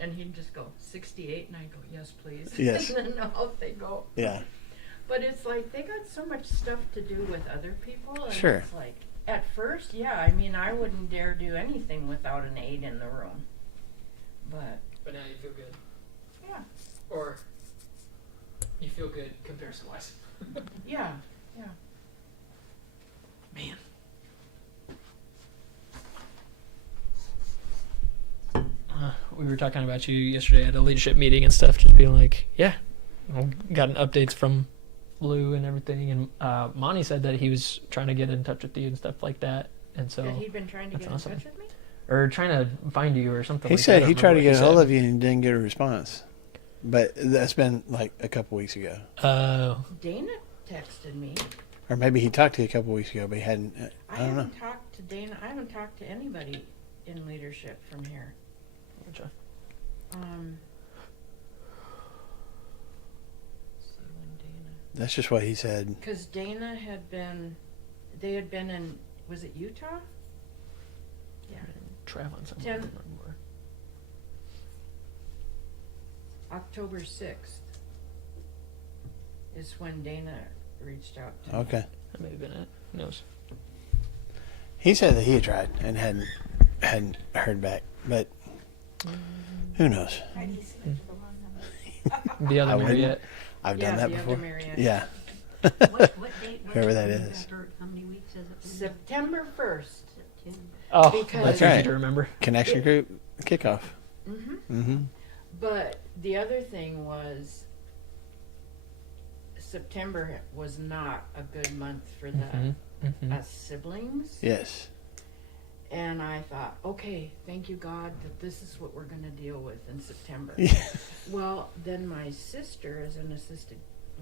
and he'd just go, 68, and I'd go, yes, please. Yes. And then off they go. Yeah. But it's like they got so much stuff to do with other people. And Sure. It's like, at first, yeah, I mean, I wouldn't dare do anything without an aide in the room. But now you feel good. yeah. Or you feel good comparison-wise. Yeah. Man. We were talking about you yesterday at a leadership meeting and stuff, just being like, yeah, gotten updates from Lou and everything. And Monty said that he was trying to get in touch with you and stuff like that. And so Had he been trying to get awesome. in touch with me? Or trying to find you or something He like that. said he tried to get a hold of you and didn't get a response. But that's been like a couple weeks ago. Dana texted me. Or maybe he talked to you a couple weeks ago, but he hadn't. I don't know. haven't talked to Dana. I haven't talked to anybody in leadership from here. Gotcha. See when Dana. That's just what he said. Because Dana they had been in, was it Utah? Yeah. Traveling somewhere. 10 October 6th is when Dana reached out to me. Okay. That may have been it. Who knows? He said that he had tried and hadn't heard back, but who knows? The other I Mary wouldn't. yet? I've Yeah, done that the other before. Marianne. Yeah. What date? Whoever that is. How many weeks has it been? September 1st. September. Oh, Because- that's That's easy right. to remember. Connection group kickoff. Mm-hmm. Mm-hmm. But the other thing was September was not a good month for the Mm-hmm. us siblings. Yes. And I thought, okay, thank you God that this is what we're going to deal with in September. Yeah. Well, then my sister is in assisted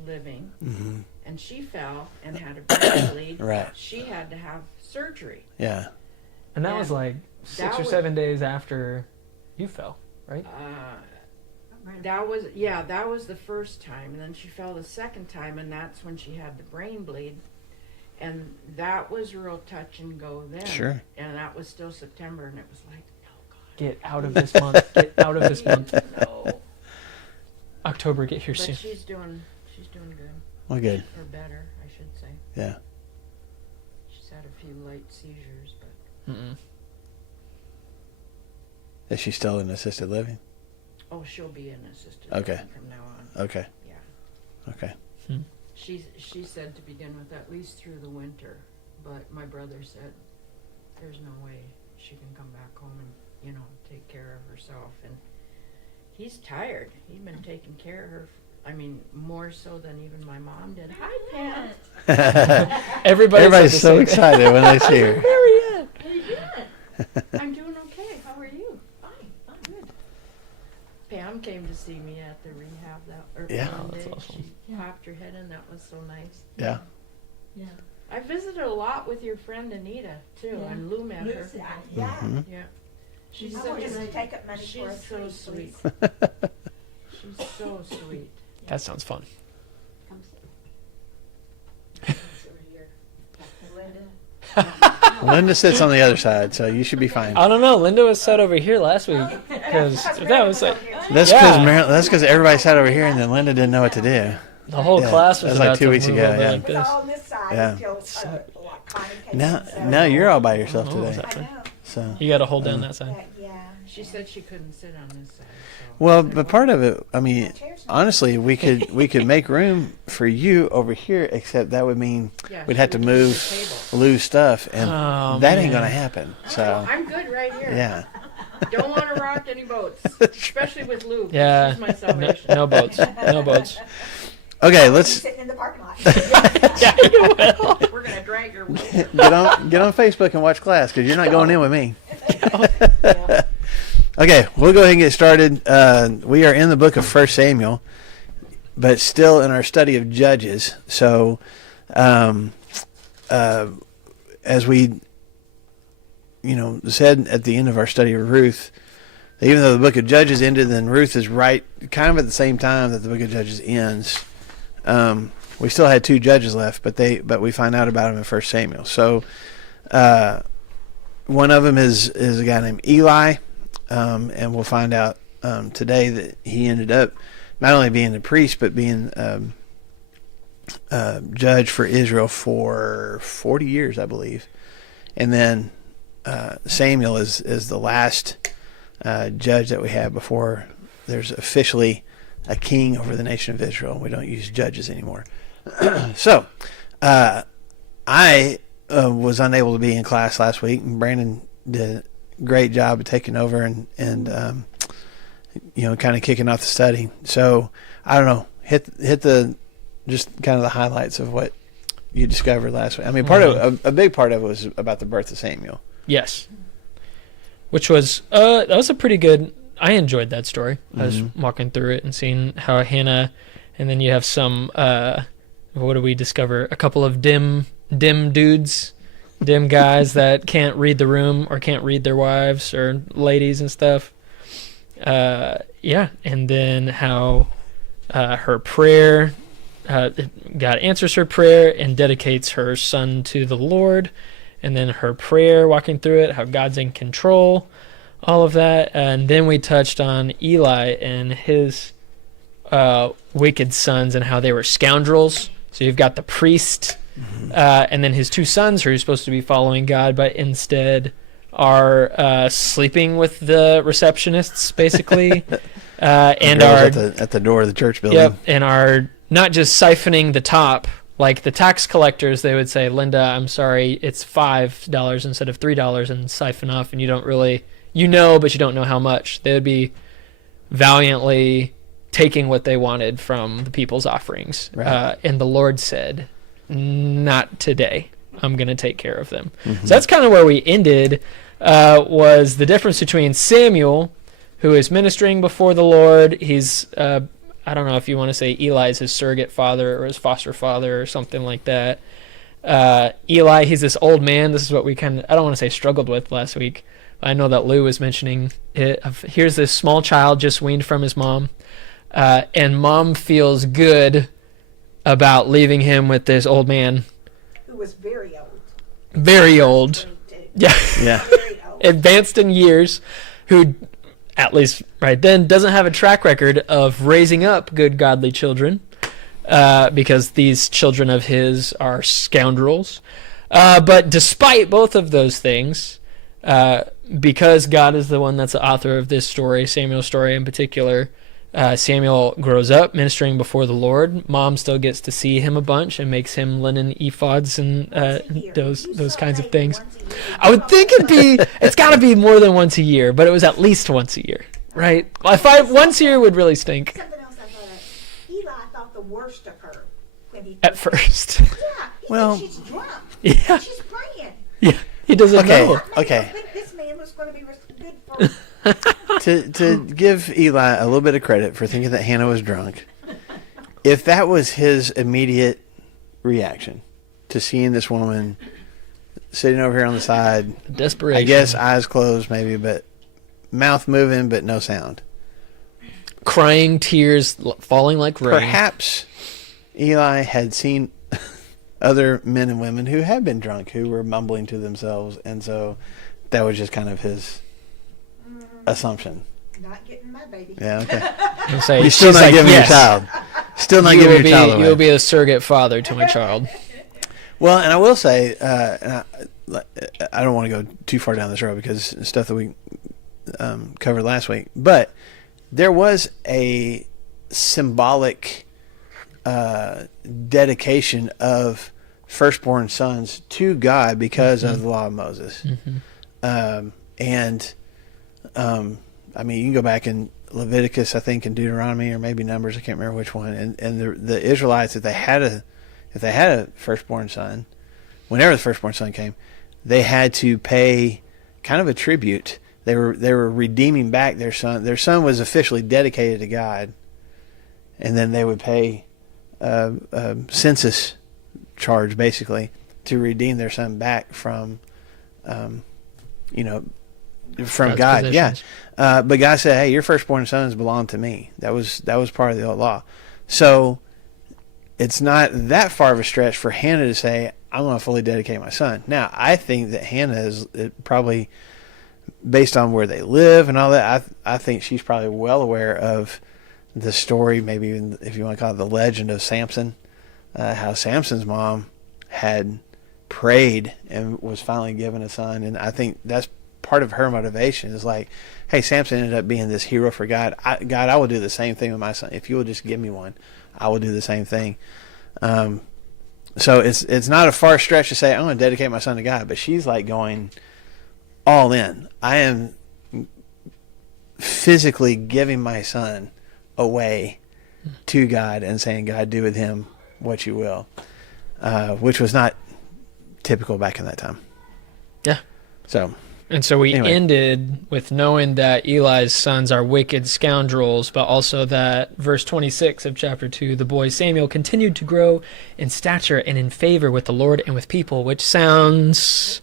living, Mm-hmm. and she fell and had a brain bleed. Right. She had to have surgery. Yeah. And that was And like 6 that or was- 7 days after you fell, right? That was the first time, and then she fell the second time, and that's when she had the brain bleed. And that was real touch and go then. Sure. And that was still September, and it was like, oh God. Get out of this month. Get out of this month. No. October, get here But soon. she's doing good. Well, good. Or better, I should say. Yeah. She's had a few light seizures, but Mm-mm. Is she still in assisted living? she'll be in assisted Okay. living from now on. Okay. Yeah. Okay. She said to begin with at least through the winter, but my brother said there's no way she can come back home and take care of herself. And he's tired. He's been taking care of her. I mean, more so than even my mom did. Hi, Pam. Everybody's so excited when they see her. Marianne. How you doing? I'm doing okay. How are you? Fine. Good. Pam came to see me at the rehab Yeah. Oh, Monday. that's awesome. She popped her head in. That was so nice. Yeah. Yeah. I visited a lot with your friend Anita too, Yeah. and Lou met her. Yeah. Mhm. Yeah, she's I such want you to a, take up money for a she's so tree, sweet. please. She's so sweet. That sounds fun. Come Linda. Linda sits on the other side, so you should be fine. I don't know. Linda was sat over here last week because that was like That's Yeah. because everybody sat over here and then Linda didn't know what to do. the whole Yeah, class that was was like about 2 to weeks move ago, over yeah. like It this. was all on this side Yeah. until like Connie came Now, in, so- now you're all by yourself Oh, today. I know. So, You got to hold down that side. Yeah. She said she couldn't sit on this side. So well, I said, but part of it, I mean, That chair's not- honestly, we could make room for you over here, except that would mean yeah, we'd she have to would move use the table. Lou's stuff, and Oh, that ain't man. gonna happen. Oh, So, I'm good right here. yeah. Don't want to rock any boats, especially with Lou. 'cause Yeah. she's my No, salvation. no boats. No boats. Okay, She's let's sitting in the parking lot. Yeah, you will. We're gonna drag her with get on Facebook and watch class because you're not going in with me. Yeah. Okay, we'll go ahead and get started. We are in the book of 1 Samuel, but still in our study of Judges. So, as we, said at the end of our study of Ruth, even though the book of Judges ended, then Ruth is right kind of at the same time that the book of Judges ends. We still had 2 judges left, but we find out about them in 1 Samuel. So, one of them is a guy named Eli. And we'll find out today that he ended up not only being the priest but being judge for Israel for 40 years, I believe. And then Samuel is the last judge that we have before there's officially a king over the nation of Israel. We don't use judges anymore. So I was unable to be in class last week, and Brandon did a great job of taking over and kind of kicking off the study. So I don't know, hit the just kind of the highlights of what you discovered last week. I mean, a big part of it was about the birth of Samuel. Yes. Which was that was a pretty good. I enjoyed that story. I was walking through it and seeing how Hannah, and then you have some. What do we discover? A couple of dim dudes, dim guys that can't read the room or can't read their wives or ladies and stuff. And then how her prayer, God answers her prayer and dedicates her son to the Lord, and then her prayer, walking through it, how God's in control, all of that. And then we touched on Eli and his wicked sons and how they were scoundrels. So you've got the priest, and then his two sons who are supposed to be following God, but instead are sleeping with the receptionists, basically, and are at the door of the church building. Yep, and are not just siphoning the top like the tax collectors. They would say, "Linda, I'm sorry, it's $5 instead of $3," and siphon off, and you don't really, but you don't know how much. They would be valiantly taking what they wanted from the people's offerings. Right. And the Lord said, not today. I'm going to take care of them. So that's kind of where we ended, was the difference between Samuel, who is ministering before the Lord. He's, I don't know if you want to say Eli's his surrogate father or his foster father or something like that. Eli, he's this old man. This is what we kind of, I don't want to say struggled with last week. I know that Lou was mentioning it. Here's this small child just weaned from his mom. And mom feels good about leaving him with this old man. Who was very old. Very old. Yeah. Yeah. Very old. Advanced in years, who, at least right then, doesn't have a track record of raising up good, godly children, because these children of his are scoundrels. But despite both of those things, because God is the one that's the author of this story, Samuel's story in particular, Samuel grows up ministering before the Lord. Mom still gets to see him a bunch and makes him linen ephods and those kinds of things. I would think it's got to be more than once a year, but it was at least once a year, right? Once a year would really stink. Something else I thought of. Eli thought the worst of her when he At first. Yeah, he Well, thinks she's drunk. Yeah. She's praying. Yeah, he doesn't Okay. know. Okay. I think this man was going to be good for to give Eli a little bit of credit for thinking that Hannah was drunk, if that was his immediate reaction to seeing this woman sitting over here on the side, Desperation. I guess eyes closed maybe, but mouth moving but no sound. Crying, tears falling like rain. Perhaps Eli had seen other men and women who had been drunk who were mumbling to themselves, and so that was just kind of his assumption. not getting my baby. Yeah, okay. And say, You're still she's not like, giving yes, your child. Still not you giving will your be, child you away. will be a surrogate father to my child. Well, and I will say, and I don't want to go too far down this road because it's stuff that we covered last week, but there was a symbolic dedication of firstborn sons to God because of the law of Moses. I mean, you can go back in Leviticus, I think, in Deuteronomy, or maybe Numbers, I can't remember which one, and the Israelites, if they had a firstborn son, whenever the firstborn son came, they had to pay kind of a tribute. They were redeeming back their son. Their son was officially dedicated to God, and then they would pay a census charge, basically, to redeem their son back from, from God's God. possessions. Yeah, but God said, "Hey, your firstborn sons belong to me." That was part of the old law. So it's not that far of a stretch for Hannah to say, "I'm going to fully dedicate my son." Now, I think that Hannah is probably based on where they live and all that, I think she's probably well aware of the story, maybe even if you want to call it the legend of Samson, how Samson's mom had prayed and was finally given a son. And I think that's part of her motivation is like, hey, Samson ended up being this hero for God. God, I will do the same thing with my son. If you will just give me one, I will do the same thing. So it's not a far stretch to say, I'm going to dedicate my son to God. But she's like going all in. I am physically giving my son away to God and saying, God, do with him what you will, which was not typical back in that time. Yeah. So we anyway. ended with knowing that Eli's sons are wicked scoundrels, but also that verse 26 of chapter 2, the boy Samuel continued to grow in stature and in favor with the Lord and with people, which sounds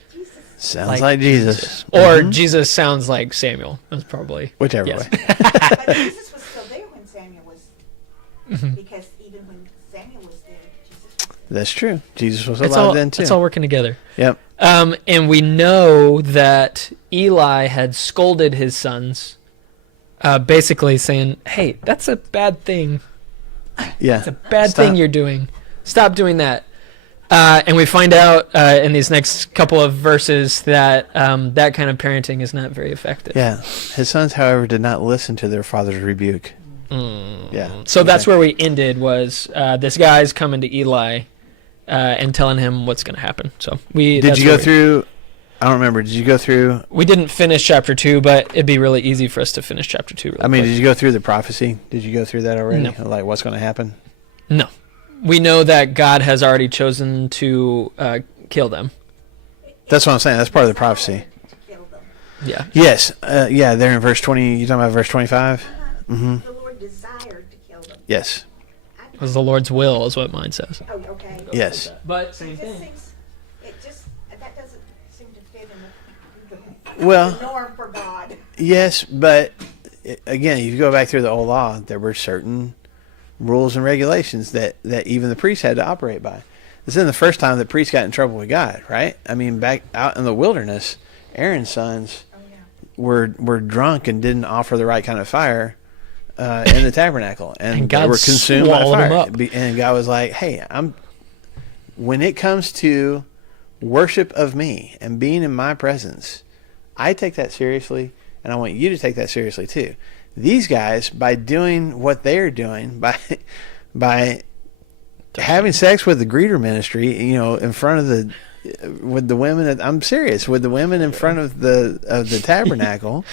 like Jesus. Or Jesus sounds like Samuel. That's probably Whichever yes. way. But Jesus was still there when Samuel was, because even when Samuel was there, Jesus was there. That's true. Jesus was It's alive all, then too. it's all working together. Yep. And we know that Eli had scolded his sons, basically saying, hey, that's a bad thing. Yeah. It's a bad Stop. thing you're doing. Stop doing that. And we find out in these next couple of verses that that kind of parenting is not very effective. Yeah. His sons, however, did not listen to their father's rebuke. Yeah. So that's where we ended was this guy's coming to Eli and telling him what's going to happen. So Did you go through? I don't remember. Did you go through? We didn't finish chapter 2, but it'd be really easy for us to finish chapter 2. Really quick. Did you go through the prophecy? Did you go through that already? No. Like what's going to happen? No. We know that God has already chosen to kill them. That's what I'm saying. That's part of the prophecy. Kill them. Yeah. Yes. Yeah. There in verse 20. You talking about verse 25? Mm-hmm. The Lord desired to kill them. Yes. It was the Lord's will, is what mine says. Oh, okay. Yes. But same It just seems, that doesn't seem to fit in the Well, norm for God. yes, but again, if you go back through the old law, there were certain rules and regulations that even the priests had to operate by. This isn't the first time that priests got in trouble with God, right? I mean, back out in the wilderness, Aaron's sons Oh, yeah. were drunk and didn't offer the right kind of fire in the tabernacle, and And they God were consumed by swallowed fire. them up. And God was like, "Hey, when it comes to worship of me and being in my presence, I take that seriously, and I want you to take that seriously too." These guys, by doing what they're doing, by having sex with the greeter ministry, in front of with the women, I'm serious, with the women in front of the tabernacle,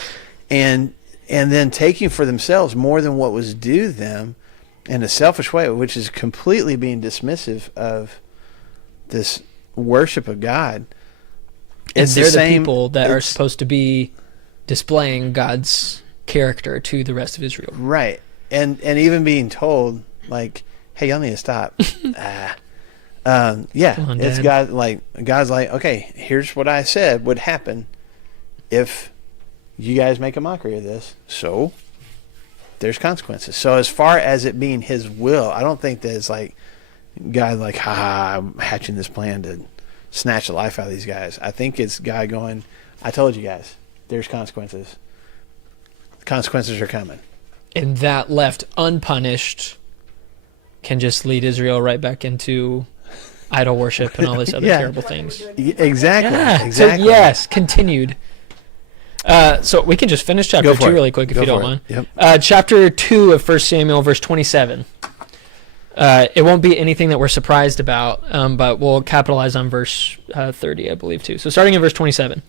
and then taking for themselves more than what was due them in a selfish way, which is completely being dismissive of this worship of God. And It's they're the same, people that are it's- supposed to be displaying God's character to the rest of Israel. Right. And even being told, like, hey, y'all need to stop. Yeah, Come on, it's Dad. God's like, okay, here's what I said would happen if you guys make a mockery of this. So there's consequences. So as far as it being his will, I don't think that it's like God like, I'm hatching this plan to snatch the life out of these guys. I think it's God going, I told you guys, there's consequences. Consequences are coming. And that left unpunished can just lead Israel right back into idol worship and all these other Yeah. terrible things. Exactly. Yeah. Exactly. So yes, continued. So we can just finish chapter Go for 2 it. really quick if Go you don't for mind. it. Yep. Chapter 2 of 1 Samuel, verse 27. It won't be anything that we're surprised about, but we'll capitalize on verse 30, I believe, too. So starting in verse 27.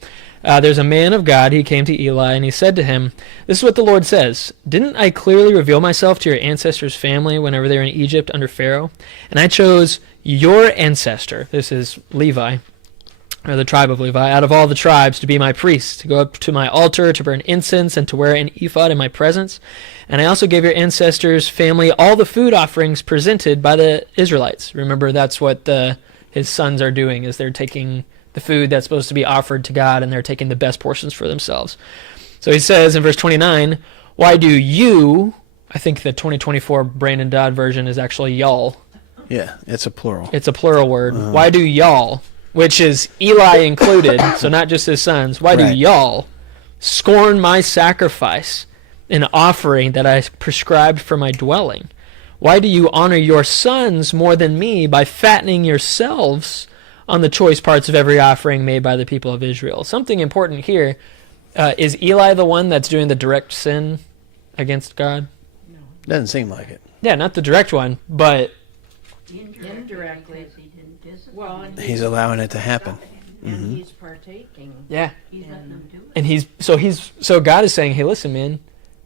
There's a man of God, he came to Eli, and he said to him, "This is what the Lord says, didn't I clearly reveal myself to your ancestors' family whenever they were in Egypt under Pharaoh? And I chose your ancestor," this is Levi, or the tribe of Levi, "out of all the tribes to be my priest, to go up to my altar, to burn incense, and to wear an ephod in my presence. And I also gave your ancestors' family all the food offerings presented by the Israelites." Remember, that's what his sons are doing, is they're taking the food that's supposed to be offered to God, and they're taking the best portions for themselves. So he says in verse 29, "Why do you," I think the 2024 Brandon Dodd version is actually y'all. Yeah, it's a plural. It's a plural word. "Why do y'all," which is Eli included, so not just his sons, "why do Right. y'all scorn my sacrifice and offering that I prescribed for my dwelling? Why do you honor your sons more than me by fattening yourselves on the choice parts of every offering made by the people of Israel? Something important here. Is Eli the one that's doing the direct sin against God? No. Doesn't seem like it. Yeah, not the direct one, but Indirectly. Because he didn't discipline Well, him. and He's allowing it to happen. and Mhm. he's partaking. yeah. He's letting them do it. And so God is saying, hey, listen, man,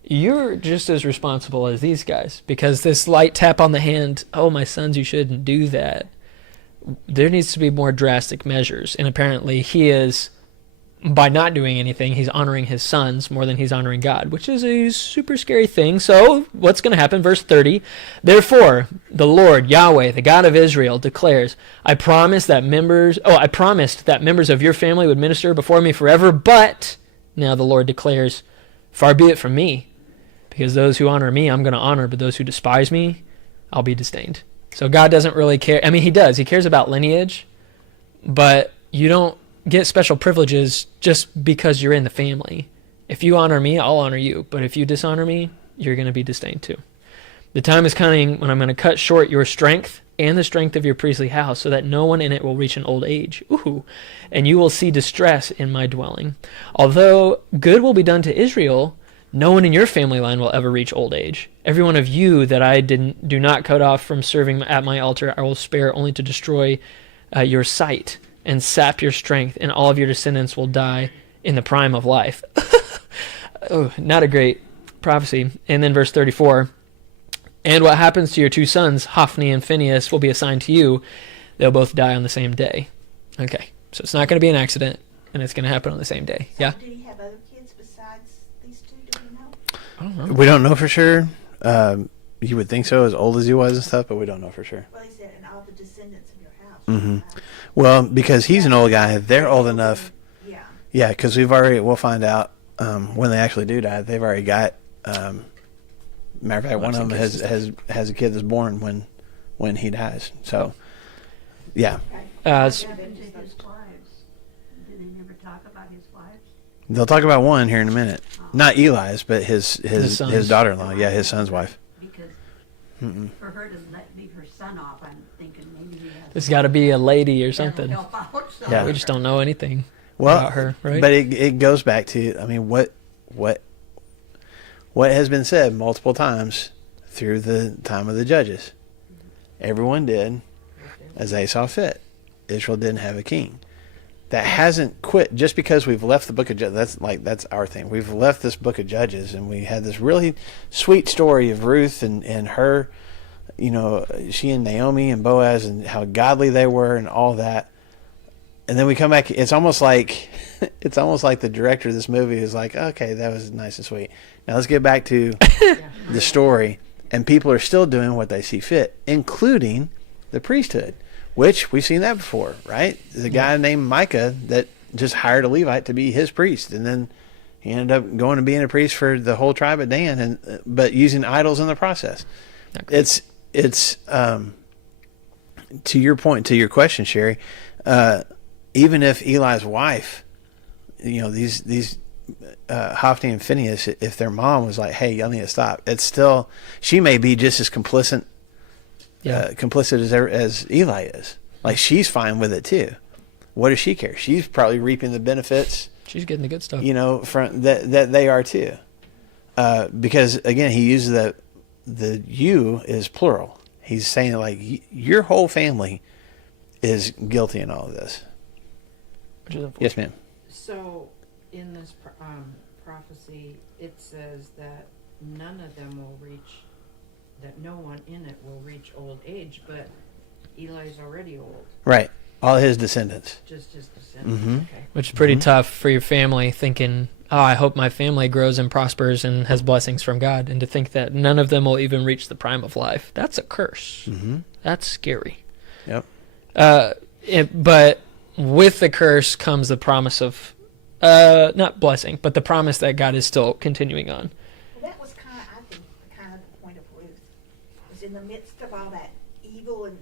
you're just as responsible as these guys, because this light tap on the hand, oh, my sons, you shouldn't do that. There needs to be more drastic measures. And apparently he is, by not doing anything, he's honoring his sons more than he's honoring God, which is a super scary thing. So what's going to happen? Verse 30, therefore, the Lord, Yahweh, the God of Israel, declares, I promised that members of your family would minister before me forever, but now the Lord declares, far be it from me, because those who honor me, I'm going to honor, but those who despise me, I'll be disdained. So God doesn't really care. I mean, he does. He cares about lineage, but you don't get special privileges just because you're in the family. If you honor me, I'll honor you. But if you dishonor me, you're going to be disdained too. The time is coming when I'm going to cut short your strength and the strength of your priestly house, so that no one in it will reach an old age. Ooh. And you will see distress in my dwelling. Although good will be done to Israel, no one in your family line will ever reach old age. Every one of you that I do not cut off from serving at my altar, I will spare only to destroy your sight and sap your strength, and all of your descendants will die in the prime of life. Oh, not a great prophecy. And then verse 34, and what happens to your two sons, Hophni and Phinehas, will be assigned to you. They'll both die on the same day. Okay, so it's not going to be an accident, and it's going to happen on the same day. So Yeah? did he have other kids besides these two? Do we know? I don't know. We don't know for sure. You would think so, as old as he was and stuff, but we don't know for sure. Well, he said, and all the descendants of your house. Mhm. Well, because he's an old guy, they're old enough. Yeah. Yeah, because we'll find out when they actually do die. They've already got. Matter of fact, one of them has a kid that's born when he dies. So, yeah, Okay. S- What happened to his wives? Did they never talk about his wives? they'll talk about one here in a minute. Not Eli's, but his son's. daughter-in-law. Yeah, his son's wife. Because Mm-mm. for her to leave her son off, I'm thinking maybe he has. There's got to be a lady or that'll something. help out, so- Yeah. We just don't know anything Well, about her, right? but it goes back to, I mean, what has been said multiple times through the time of the judges. Everyone did as they saw fit. Israel didn't have a king. That hasn't quit just because we've left the book of Judges. That's our thing. We've left this book of Judges, and we had this really sweet story of Ruth and her, she and Naomi and Boaz and how godly they were and all that. And then we come back. It's almost like the director of this movie is like, okay, that was nice and sweet. Now let's get back to the story. And people are still doing what they see fit, including the priesthood, which we've seen that before, right? There's a guy named Micah that just hired a Levite to be his priest, and then he ended up going and being a priest for the whole tribe of Dan, but using idols in the process. It's to your point, to your question, Sherry. Even if Eli's wife, these Hophni and Phinehas, if their mom was like, "Hey, y'all need to stop," it's still, she may be just as complicit as Eli is. Like, she's fine with it too. What does she care? She's probably reaping the benefits. She's getting the good stuff. From that they are too. Because again, he uses the "you" is plural. He's saying like your whole family is guilty in all of this. Which is unfortunate. Yes, ma'am. So, in this prophecy, it says that none of them will reach, that no one in it will reach old age, but Eli's already old, Right. All his descendants. just his descendants. Mhm. Okay. Which is pretty Mhm. tough for your family, thinking, oh, I hope my family grows and prospers and has blessings from God. And to think that none of them will even reach the prime of life. That's a curse. Mm-hmm. That's scary. Yep. But with the curse comes the promise of, not blessing, but the promise that God is still continuing on. Well, that was I think, the point of Ruth. Was in the midst of all that evil and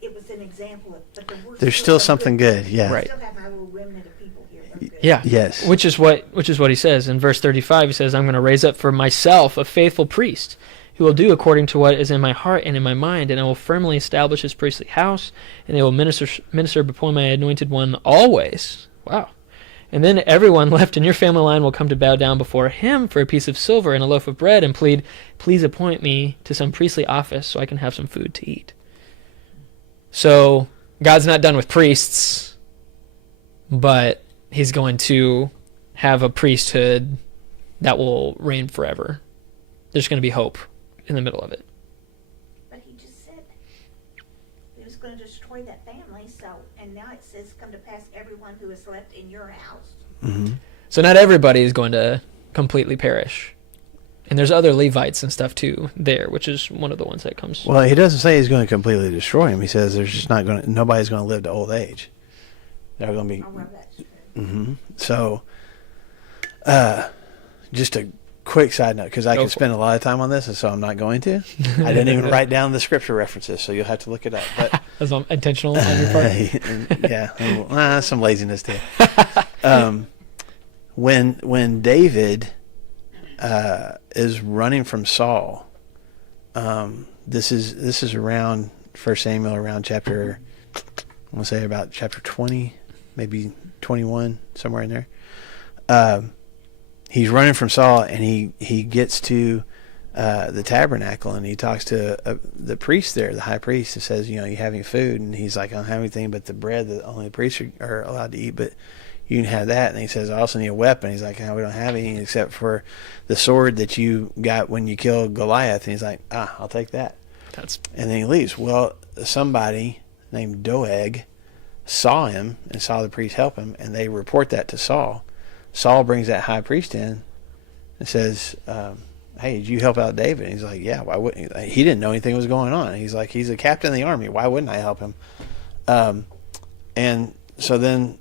it was an example of, but we're There's still some something good. Yeah. Right. We still have my little remnant of people here. We're good. Yeah. Yes. Which is what he says in verse 35. He says, "I'm going to raise up for myself a faithful priest who will do according to what is in my heart and in my mind, and I will firmly establish his priestly house, and they will minister before my anointed one always." Wow. "And then everyone left in your family line will come to bow down before him for a piece of silver and a loaf of bread and plead, 'Please appoint me to some priestly office so I can have some food to eat.'" So God's not done with priests, but he's going to have a priesthood that will reign forever. There's going to be hope in the middle of it. But he just said he was going to destroy that family. So, and now it says, "Come to pass everyone who is left in your house." Mm-hmm. So not everybody is going to completely perish. And there's other Levites and stuff too there, which is one of the ones that comes. Well, he doesn't say he's going to completely destroy him. He says there's just nobody's going to live to old age. They're going to be. Oh, well, that's true. Mm-hmm. So, just a quick side note, because I Go could for spend a lot of time on this, and so I'm not going to. I didn't even write down the scripture references, so you'll have to look it up. But That's intentional on your part. yeah, some laziness too. When David is running from Saul, this is around 1 Samuel, around chapter, I want to say about chapter 20, maybe 21, somewhere in there. He's running from Saul, and he gets to the tabernacle, and he talks to the priest there, the high priest, and says, "You have any food?" And he's like, "I don't have anything but the bread that only the priests are allowed to eat, but you can have that." And he says, "I also need a weapon." He's like, "No, we don't have any except for the sword that you got when you killed Goliath." And he's like, "I'll take that." And then he leaves. Well, somebody named Doeg saw him and saw the priest help him, and they report that to Saul. Saul brings that high priest in and says, "Hey, did you help out David?" And he's like, "Yeah, why wouldn't he?" He didn't know anything was going on. He's like, "He's a captain of the army. Why wouldn't I help him?" And so then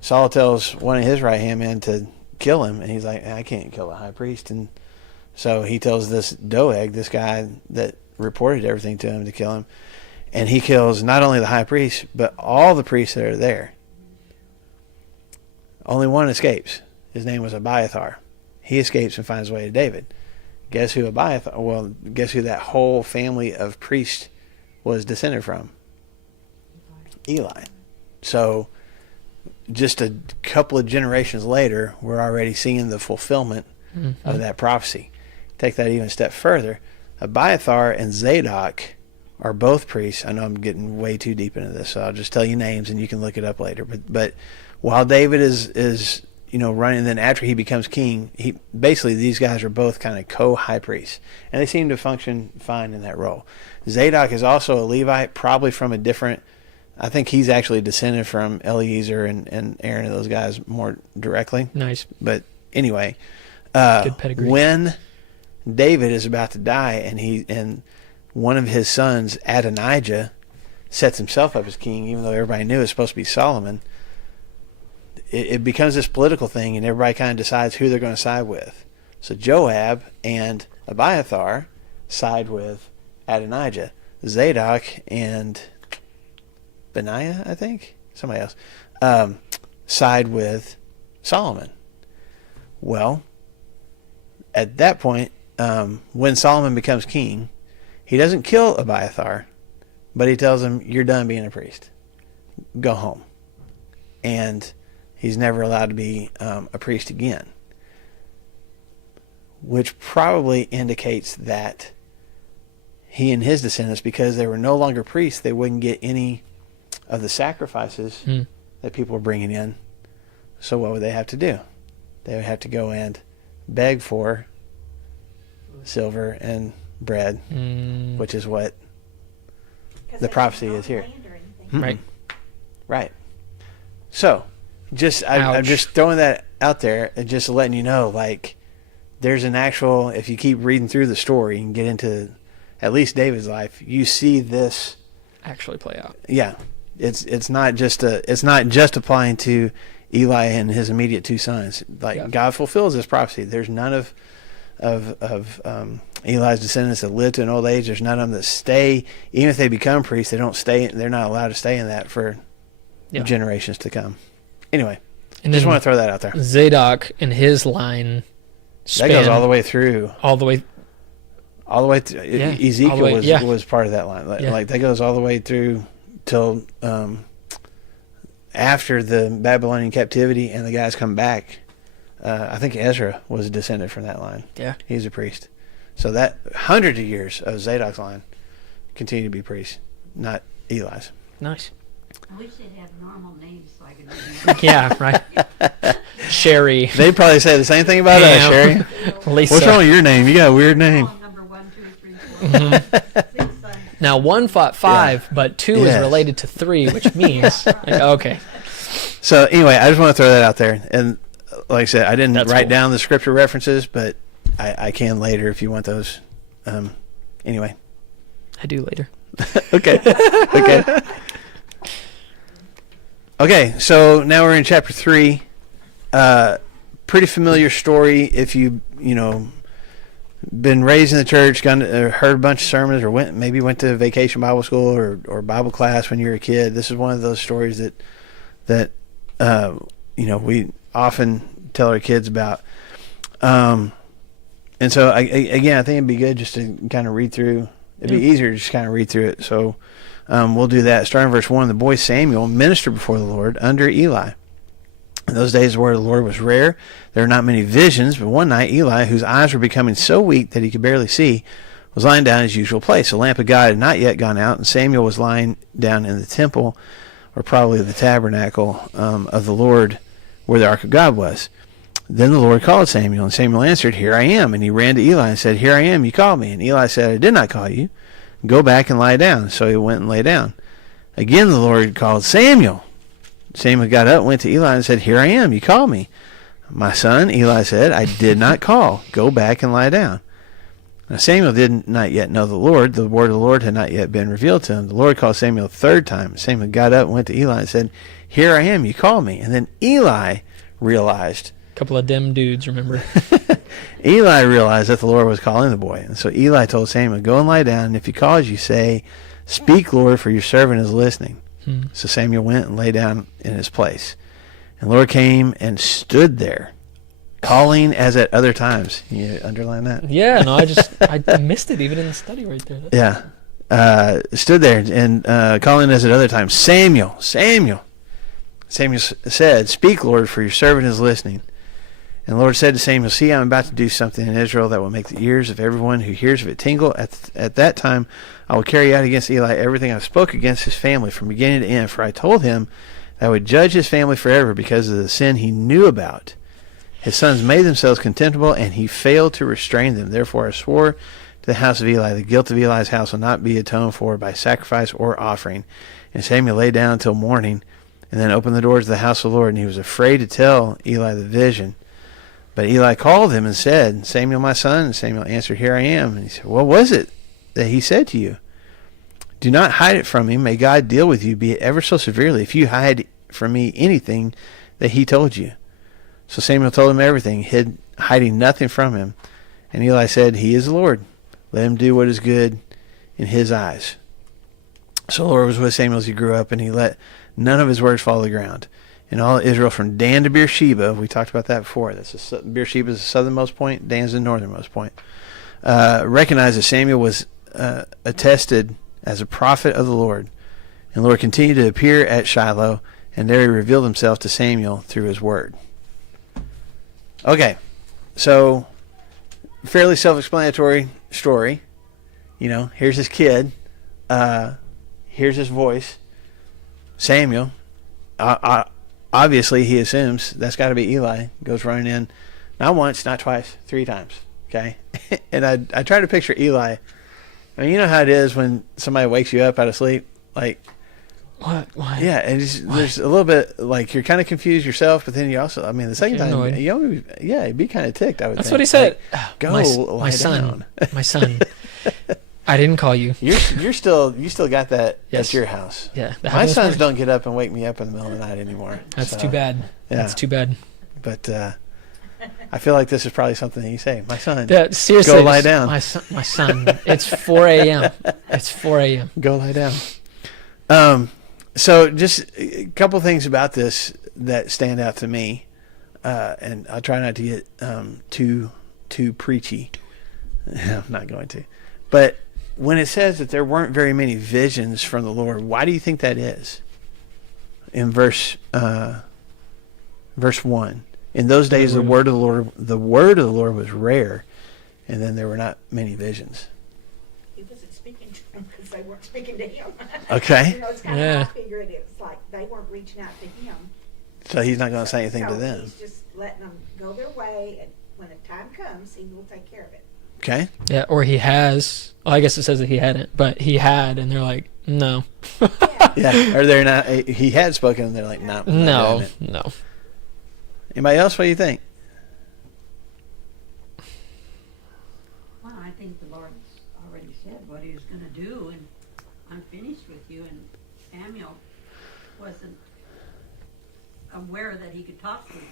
Saul tells one of his right-hand men to kill him, and he's like, "I can't kill the high priest." And so he tells this Doeg, this guy that reported everything to him, to kill him. And he kills not only the high priest, but all the priests that are there. Only one escapes. His name was Abiathar. He escapes and finds his way to David. Guess who Abiathar? Well, guess who that whole family of priests was descended from? Eli. So just a couple of generations later, we're already seeing the fulfillment of that prophecy. Take that even a step further. Abiathar and Zadok are both priests. I know I'm getting way too deep into this, so I'll just tell you names and you can look it up later. But while David is running, then after he becomes king, basically these guys are both kind of co-high priests, and they seem to function fine in that role. Zadok is also a Levite, probably from a different. I think he's actually descended from Eliezer and Aaron and those guys more directly. Nice. But anyway, Good pedigree. when David is about to die, and one of his sons, Adonijah, sets himself up as king, even though everybody knew it was supposed to be Solomon. It becomes this political thing, and everybody kind of decides who they're going to side with. So Joab and Abiathar side with Adonijah. Zadok and Benaiah, I think, somebody else, side with Solomon. Well, at that point, when Solomon becomes king, he doesn't kill Abiathar, but he tells him, "You're done being a priest. Go home." And he's never allowed to be a priest again, which probably indicates that he and his descendants, because they were no longer priests, they wouldn't get any of the sacrifices that people were bringing in. So what would they have to do? They would have to go and beg for silver and bread, which is what 'Cause the they prophecy didn't is here. own land or anything. Right. Right. So, I'm just throwing that out there and just letting you know, like, there's an actual, if you keep reading through the story and get into at least David's life, you see this Actually play out. Yeah. It's not just applying to Eli and his immediate two sons. Like, Yeah. God fulfills this prophecy. There's none of Eli's descendants that live to an old age. There's none of them that stay. Even if they become priests, they don't stay. They're not allowed to stay in that for generations to come. Anyway, And just then want to throw that out there. Zadok and his line That goes all the way through. all the way. All the way through. Yeah, Ezekiel all the way- was part of that line. Yeah. Like that goes all the way through till after the Babylonian captivity and the guys come back. I think Ezra was a descendant from that line. Yeah. He's a priest. So that hundreds of years of Zadok's line continue to be priests, not Eli's. Nice. I wish they'd have normal names so I could. Yeah, right. Sherry. They'd probably say the same thing about us, Pam. Sherry. Lisa. What's wrong with your name? You got a weird name. Number 1, 2, 3, 4. Mhm. 6 sons. Now, 1 fought 5, but 2 is Yes. related to 3, which means... okay. So anyway, I just want to throw that out there. And like I said, I didn't That's write cool. down the scripture references, but I can later if you want those. Anyway. I do later. Okay. Okay. Okay, so now we're in chapter 3. Pretty familiar story if you been raised in the church, heard a bunch of sermons, or went to vacation Bible school or Bible class when you were a kid. This is one of those stories that we often tell our kids about. And so I think it'd be good just to kind of read through. It'd be easier to just kind of read through it. So we'll do that. Starting in verse 1, the boy Samuel ministered before the Lord under Eli. In those days, the word of the Lord was rare. There were not many visions, but one night Eli, whose eyes were becoming so weak that he could barely see, was lying down in his usual place. The lamp of God had not yet gone out, and Samuel was lying down in the temple, or probably the tabernacle of the Lord, where the ark of God was. Then the Lord called Samuel, and Samuel answered, "Here I am." And he ran to Eli and said, "Here I am, you called me." And Eli said, "I did not call you. Go back and lie down." So he went and lay down. Again the Lord called, "Samuel." Samuel got up, went to Eli, and said, "Here I am, you called me." "My son," Eli said, "I did not call. Go back and lie down." Now Samuel did not yet know the Lord. The word of the Lord had not yet been revealed to him. The Lord called Samuel a third time. Samuel got up, went to Eli, and said, "Here I am, you called me." And then Eli realized Couple of dim dudes, remember? Eli realized that the Lord was calling the boy. And so Eli told Samuel, "Go and lie down, and if he calls you, say, 'Speak, Lord, for your servant is listening.'" So Samuel went and lay down in his place. And the Lord came and stood there, calling as at other times. You underline that? Yeah, no, I missed it even in the study right there. Yeah. Stood there and calling as at other times, "Samuel, Samuel." Samuel said, "Speak, Lord, for your servant is listening." And the Lord said to Samuel, "See, I'm about to do something in Israel that will make the ears of everyone who hears of it tingle. At that time, I will carry out against Eli everything I've spoke against his family from beginning to end. For I told him that I would judge his family forever because of the sin he knew about. His sons made themselves contemptible, and he failed to restrain them. Therefore I swore to the house of Eli, the guilt of Eli's house will not be atoned for by sacrifice or offering." And Samuel lay down until morning, and then opened the doors of the house of the Lord. And he was afraid to tell Eli the vision. But Eli called him and said, "Samuel, my son." And Samuel answered, "Here I am." And he said, "What was it that he said to you?" "Do not hide it from him. May God deal with you, be it ever so severely, if you hide from me anything that he told you." So Samuel told him everything, hiding nothing from him. And Eli said, "He is the Lord. Let him do what is good in his eyes." So the Lord was with Samuel as he grew up, and he let none of his words fall to the ground. And all Israel from Dan to Beersheba, we talked about that before. Beersheba is the southernmost point, Dan's the northernmost point. Recognized that Samuel was attested as a prophet of the Lord. And the Lord continued to appear at Shiloh, and there he revealed himself to Samuel through his word. Okay, so fairly self-explanatory story. Here's his kid. Here's his voice. Samuel. Obviously, he assumes that's got to be Eli. Goes running in, not once, not twice, 3 times. Okay, and I try to picture Eli. I mean, you know how it is when somebody wakes you up out of sleep, like What? Why? yeah, and there's a little bit like you're kind of confused yourself, but then you also, I mean, the second time, annoyed. you'd be kind of ticked. I would. That's think. what he said. Like, go my lie son. down. My son. I didn't call you. You still got that Yes. at your house. Yeah. that My happened this sons morning. don't get up and wake me up in the middle of the night anymore. That's so, too bad. Yeah. That's too bad. But I feel like this is probably something that you say. My son, Seriously, go lie down. My son. It's 4 a.m. It's 4 a.m. Go lie down. So just a couple things about this that stand out to me, and I'll try not to get too preachy. I'm not going to. But when it says that there weren't very many visions from the Lord, why do you think that is? In verse 1, in those days the word of the Lord was rare, and then there were not many visions. He wasn't speaking to them because they weren't speaking to him. Okay. You know, it's kind of how I figured it was like they weren't reaching out to him. So he's not going to say anything to So them. he's just letting them go their way, and when the time comes, he will take care of it. Okay. Yeah, or he has. Well, I guess it says that he hadn't, but he had, and they're like, no. Yeah. Or they're not. He had spoken, and they're like, no. No. Anybody else? What do you think? Well, I think the Lord's already said what he was going to do, and I'm finished with you. And Samuel wasn't aware that he could talk to him.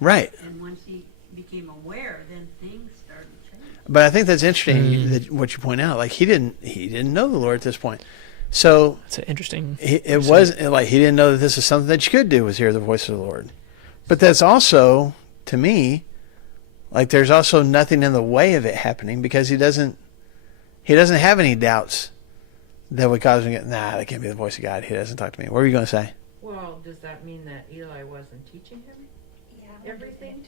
Right. And once he became aware, then things started changing. But I think that's interesting that what you point out. Like he didn't know the Lord at this point. So That's interesting. it wasn't like he didn't know that this is something that you could do, was hear the voice of the Lord. But that's also, to me, like there's also nothing in the way of it happening, because he doesn't have any doubts that would cause him to get, nah, that can't be the voice of God. He doesn't talk to me. What were you going to say? Well, does that mean that Eli wasn't teaching him Yeah, everything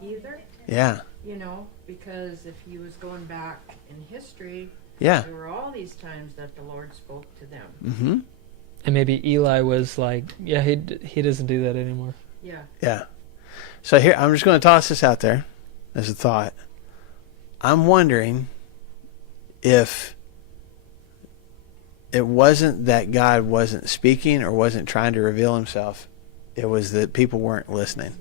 either? Yeah. You know, because if he was going back in history, Yeah. there were all these times that the Lord spoke to them. Mm-hmm. And maybe Eli was like, yeah, he doesn't do that anymore. Yeah. Yeah. So here, I'm just going to toss this out there as a thought. I'm wondering if it wasn't that God wasn't speaking or wasn't trying to reveal himself. It was that people weren't listening.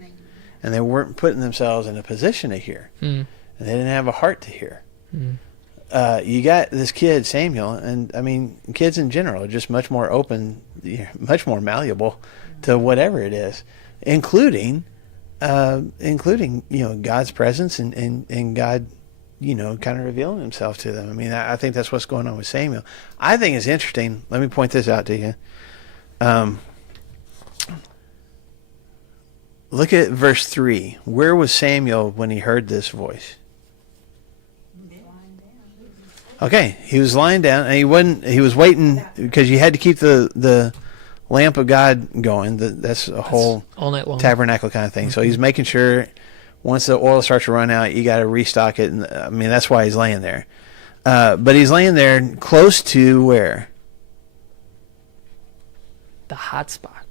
And they weren't putting themselves in a position to hear. Mm. And they didn't have a heart to hear. Mm. You got this kid, Samuel, and I mean, kids in general are just much more open, much more malleable to whatever it is, including God's presence and God, kind of revealing himself to them. I mean, I think that's what's going on with Samuel. I think it's interesting. Let me point this out to you. Look at verse 3. Where was Samuel when he heard this voice? Okay, he was lying down, and he was waiting, because you had to keep the lamp of God going. That's a whole all night long tabernacle kind of thing. So he's making sure once the oil starts to run out, you got to restock it. And I mean, that's why he's laying there. But he's laying there close to where? The hot spot.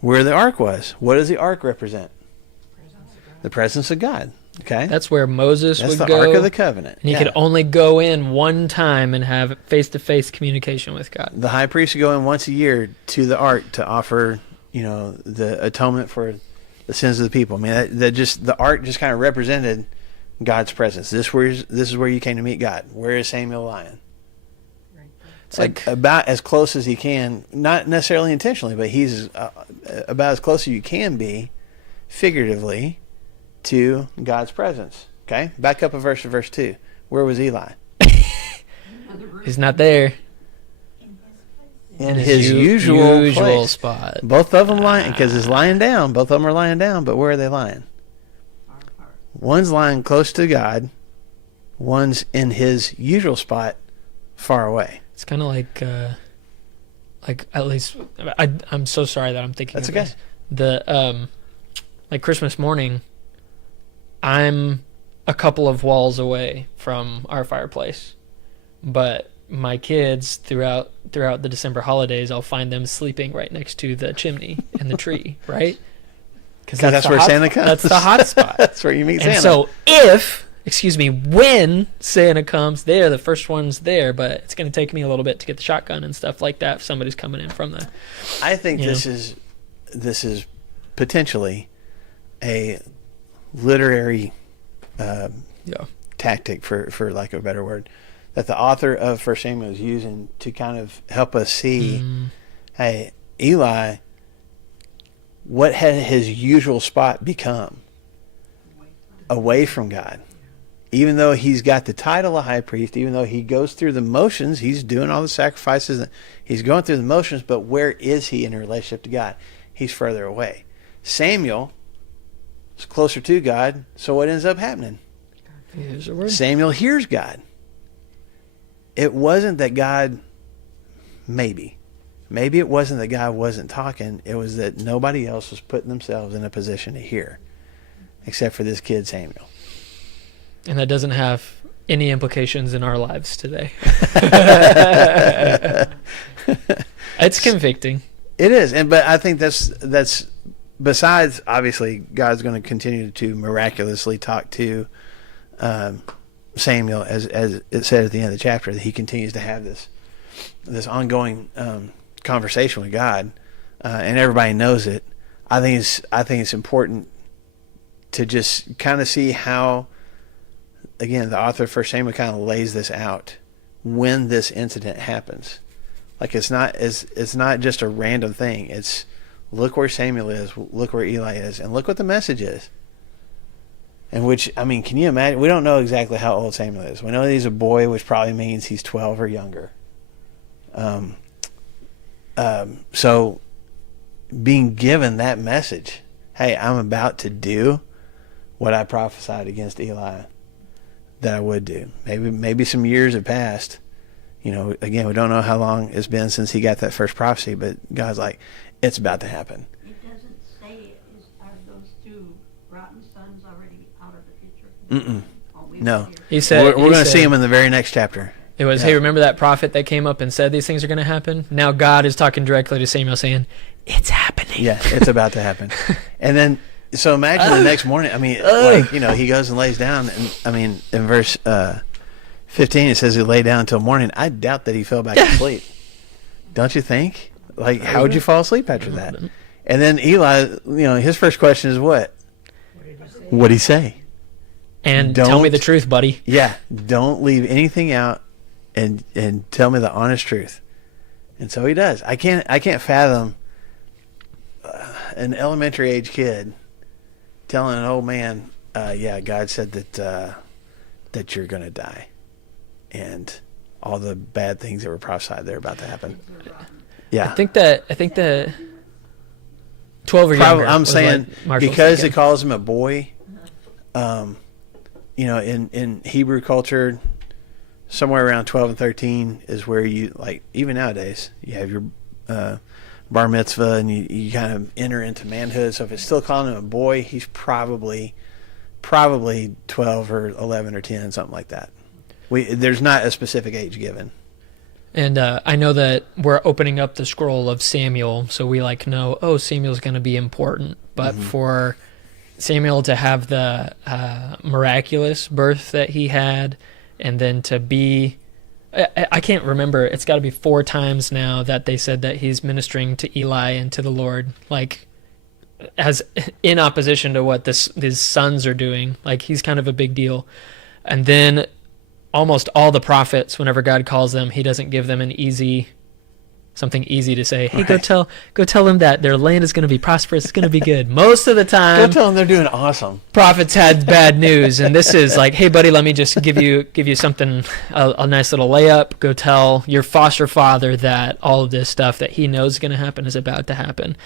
Where the ark was. What does the ark represent? The presence of God. Okay, That's where Moses that's would the go. Ark of the Covenant. And he could only go in one time and have face-to-face communication with God. The high priest would go in once a year to the ark to offer, the atonement for the sins of the people. I mean, the ark just kind of represented God's presence. This is where you came to meet God. Where is Samuel lying? Right. It's like about as close as he can, not necessarily intentionally, but he's about as close as you can be, figuratively, to God's presence. Okay, back up a verse to verse 2. Where was Eli? he's not there. In his usual place. spot. Both of them lying, because he's lying down. Both of them are lying down, but where are they lying? One's lying close to God. One's in his usual spot, far away. It's kind of like at least I'm so sorry that I'm thinking. That's of okay. This. The like Christmas morning, I'm a couple of walls away from our fireplace, but my kids throughout the December holidays, I'll find them sleeping right next to the chimney and the tree, right? Because that's where Santa comes. That's the hot spot. That's where you meet Santa. And so when Santa comes, they're the first ones there, but it's going to take me a little bit to get the shotgun and stuff like that if somebody's coming in from the... I think this is potentially a literary tactic, for lack of a better word, that the author of 1 Samuel is using to kind of help us see, hey, Eli what had his usual spot become? Away from God. Even though he's got the title of high priest, even though he goes through the motions, he's doing all the sacrifices, he's going through the motions, but where is he in relationship to God? He's further away. Samuel is closer to God, so what ends up happening? Here's the word. Samuel hears God. It wasn't that God, maybe it wasn't that God wasn't talking, it was that nobody else was putting themselves in a position to hear, except for this kid Samuel. And that doesn't have any implications in our lives today. It's convicting. It is, but I think that's besides obviously God's going to continue to miraculously talk to Samuel, as it said at the end of the chapter, that he continues to have this ongoing conversation with God, and everybody knows it. I think it's important to just kind of see how, again, the author of 1 Samuel kind of lays this out when this incident happens. Like it's not just a random thing. It's look where Samuel is, look where Eli is, and look what the message is. And which, I mean, can you imagine? We don't know exactly how old Samuel is. We know that he's a boy, which probably means he's 12 or younger. So being given that message, hey, I'm about to do what I prophesied against Eli that I would do. Maybe some years have passed. You know, again, we don't know how long it's been since he got that first prophecy, but God's like, it's about to happen. It doesn't say, are those two rotten sons already out of the picture? Mm-mm. Oh, No. He said We're going to see him in the very next chapter. It was, hey, remember that prophet that came up and said these things are going to happen? Now God is talking directly to Samuel saying, it's happening. Yeah, it's about to happen. And then, so imagine the next morning, I mean, like, you know, he goes and lays down, and I mean, in verse 15, it says he lay down until morning. I doubt that he fell back asleep. Don't you think? Like, how would you fall asleep after that? And then Eli, you know, his first question is what? What'd he say? And tell me the truth, buddy. Yeah, don't leave anything out, and tell me the honest truth. And so he does. I can't fathom an elementary age kid telling an old man, yeah, God said that you're going to die, and all the bad things that were prophesied they're about to happen. Yeah, I think the 12 or younger. I'm saying because thinking. it calls him a boy. You know, in Hebrew culture, somewhere around 12 and 13 is where you, like, even nowadays, you have your bar mitzvah, and you kind of enter into manhood. So if it's still calling him a boy, he's probably 12 or 11 or 10, something like that. There's not a specific age given. And I know that we're opening up the scroll of Samuel, so we know, oh, Samuel's going to be important. But for Samuel to have the miraculous birth that he had, and then to be, I can't remember, it's got to be 4 times now that they said that he's ministering to Eli and to the Lord, like, as in opposition to what his sons are doing. Like, he's kind of a big deal. And then almost all the prophets, whenever God calls them, he doesn't give them something easy to say. Hey, right. go tell them that their land is going to be prosperous. It's going to be good. Most of the time, Go tell them they're doing awesome. prophets had bad news, and this is like, hey, buddy, let me just give you something, a nice little layup. Go tell your foster father that all of this stuff that he knows is going to happen is about to happen.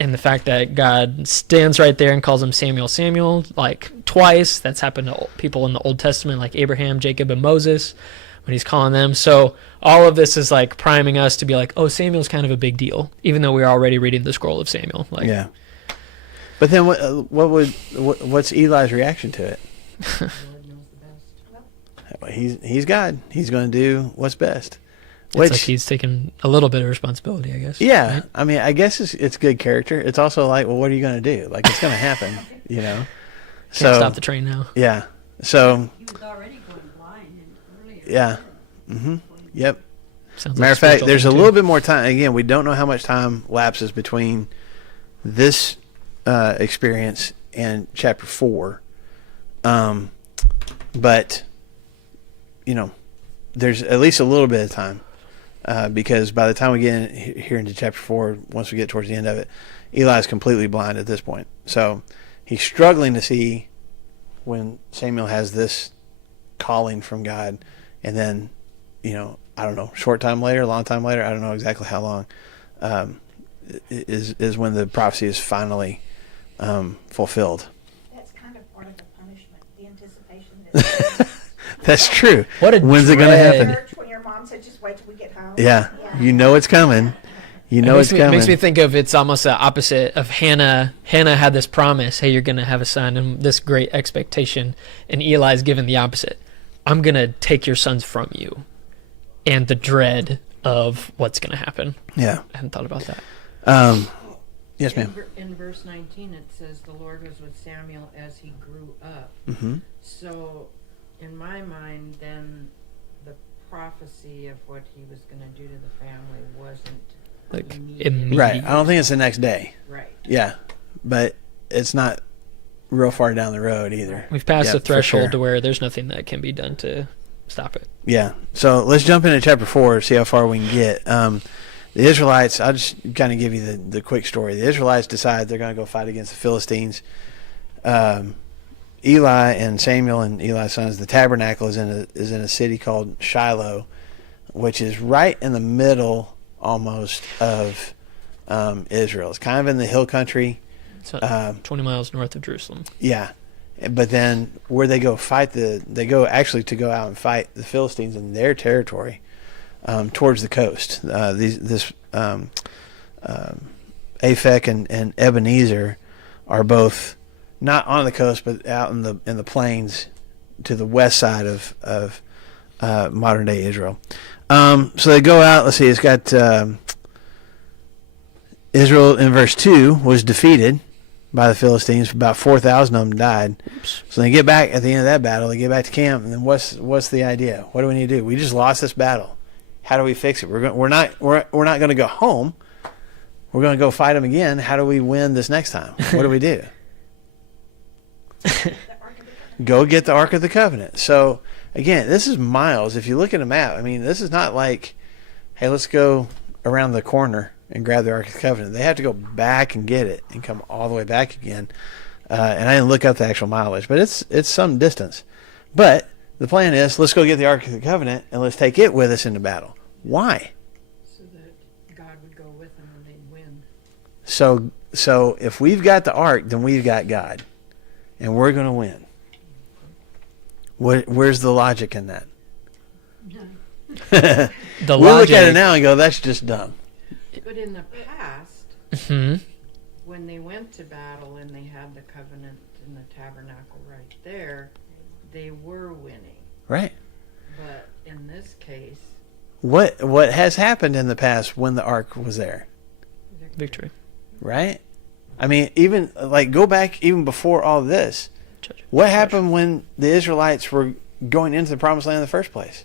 And the fact that God stands right there and calls him Samuel, like twice. That's happened to people in the Old Testament, like Abraham, Jacob, and Moses, when he's calling them. So all of this is like priming us to be like, oh, Samuel's kind of a big deal, even though we're already reading the scroll of Samuel. Like, Yeah. But then what's Eli's reaction to it? The Lord knows the best. He's God. He's going to do what's best. it's like he's taking a little bit of responsibility, I guess. Yeah, right? I mean, I guess it's good character. It's also like, well, what are you going to do? Like, it's going to happen, you know? Can't stop the train now. Yeah. So, He was already going blind and earlier. yeah. Mm-hmm. Yep. Sounds Matter like of fact, spiritual there's thing, a too. little bit more time. Again, we don't know how much time lapses between this experience and chapter 4. But, you know, there's at least a little bit of time. Because by the time we get here into chapter 4, once we get towards the end of it, Eli's completely blind at this point. So he's struggling to see when Samuel has this calling from God, and then, I don't know, short time later, long time later, I don't know exactly how long, is when the prophecy is finally fulfilled. That's kind of part of the punishment, the anticipation. That That's true. What a When's it going to dread. happen? church, when your mom said, just wait till we get home. Yeah, you know it's coming. You know it's coming. It makes me think of, it's almost the opposite of Hannah. Hannah had this promise, hey, you're going to have a son, and this great expectation. And Eli's given the opposite. I'm going to take your sons from you. And the dread of what's going to happen. Yeah. I hadn't thought about that. Yes, ma'am. In verse 19, it says the Lord was with Samuel as he grew up. Mm-hmm. So, in my mind, then the prophecy of what he was going to do to the family wasn't Like, immediate. Right. I don't think it's the next day. Right. Yeah. But it's not real far down the road either. We've passed Yeah, the for threshold sure. to where there's nothing that can be done to stop it. Yeah. So let's jump into chapter 4, see how far we can get. The Israelites, I'll just kind of give you the quick story. The Israelites decide they're going to go fight against the Philistines. Eli and Samuel and Eli's sons, the tabernacle is in a city called Shiloh, which is right in the middle almost of Israel. It's kind of in the hill country. So 20 miles north of Jerusalem. Yeah. But then where they go fight they go actually to go out and fight the Philistines in their territory, towards the coast. Aphek and Ebenezer are both not on the coast, but out in the plains to the west side of modern day Israel. So they go out. Let's see. It's got Israel in verse 2 was defeated by the Philistines. About 4,000 of them died. Oops. So they get back at the end of that battle. They get back to camp, and then what's the idea? What do we need to do? We just lost this battle. How do we fix it? We're not going to go home. We're going to go fight them again. How do we win this next time? What do we do? Go get the Ark of the Covenant. So again, this is miles. If you look at a map, I mean, this is not like, hey, let's go around the corner and grab the Ark of the Covenant. They have to go back and get it and come all the way back again. And I didn't look up the actual mileage, but it's some distance. But the plan is, let's go get the Ark of the Covenant and let's take it with us into battle. Why? So that God would go with them and they'd win. So if we've got the Ark, then we've got God, and we're going to win. Where's the logic in that? The we look logic. at it now and go, that's just dumb. But in the past, Mhm. when they went to battle and they had the covenant and the tabernacle right there, they were winning. Right. But in this case, What has happened in the past when the Ark was there? Victory. Right? I mean, even like go back even before all this. Judge. What happened when the Israelites were going into the promised land in the first place?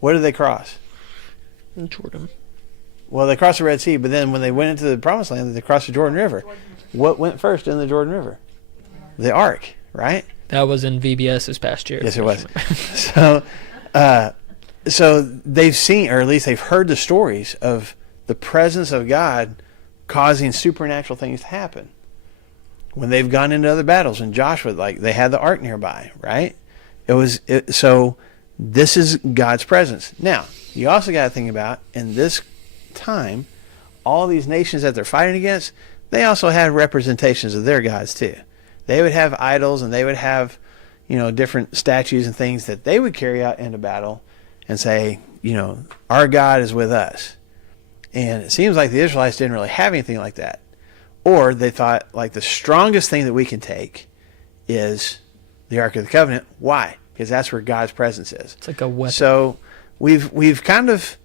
What did they cross? Jordan. Well, they crossed the Red Sea, but then when they went into the promised land, they crossed the Jordan River. What went first in the Jordan River? The Ark, right? That was in VBS this past year. Yes, it was. So they've seen, or at least they've heard the stories of the presence of God causing supernatural things to happen. When they've gone into other battles, and Joshua, like they had the Ark nearby, right? So this is God's presence. Now, you also got to think about in this time, all these nations that they're fighting against, they also had representations of their gods too. They would have idols, and they would have, different statues and things that they would carry out into battle and say, our God is with us. And it seems like the Israelites didn't really have anything like that. Or they thought, like, the strongest thing that we can take is the Ark of the Covenant. Why? Because that's where God's presence is. It's like a weapon. So we've kind of,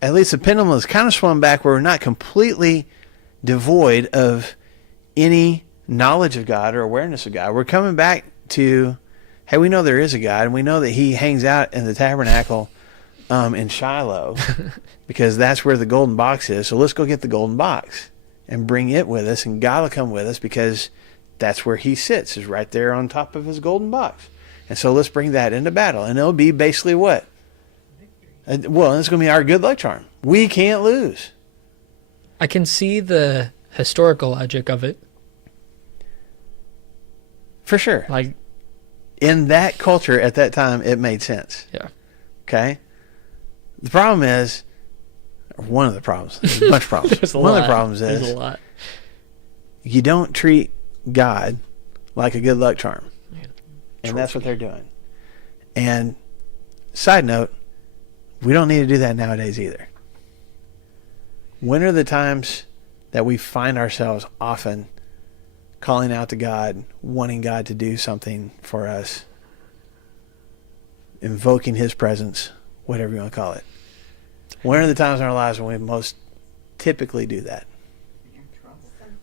at least the pendulum has kind of swung back where we're not completely devoid of any knowledge of God or awareness of God. We're coming back to, hey, we know there is a God, and we know that he hangs out in the tabernacle in Shiloh because that's where the golden box is. So let's go get the golden box and bring it with us, and God will come with us because that's where he sits, is right there on top of his golden box. And so let's bring that into battle, and it'll be basically what? Well, it's going to be our good luck charm. We can't lose. I can see the historical logic of it. For sure. Like, In that culture at that time, it made sense. yeah. Okay? The problem is, or one of the problems, there's a bunch of problems. There's a One lot. of the problems There's is a lot. you don't treat God like a good luck charm. Yeah. And that's what they're doing. And side note, we don't need to do that nowadays either. When are the times that we find ourselves often calling out to God, wanting God to do something for us, invoking his presence, whatever you want to call it? When are the times in our lives when we most typically do that?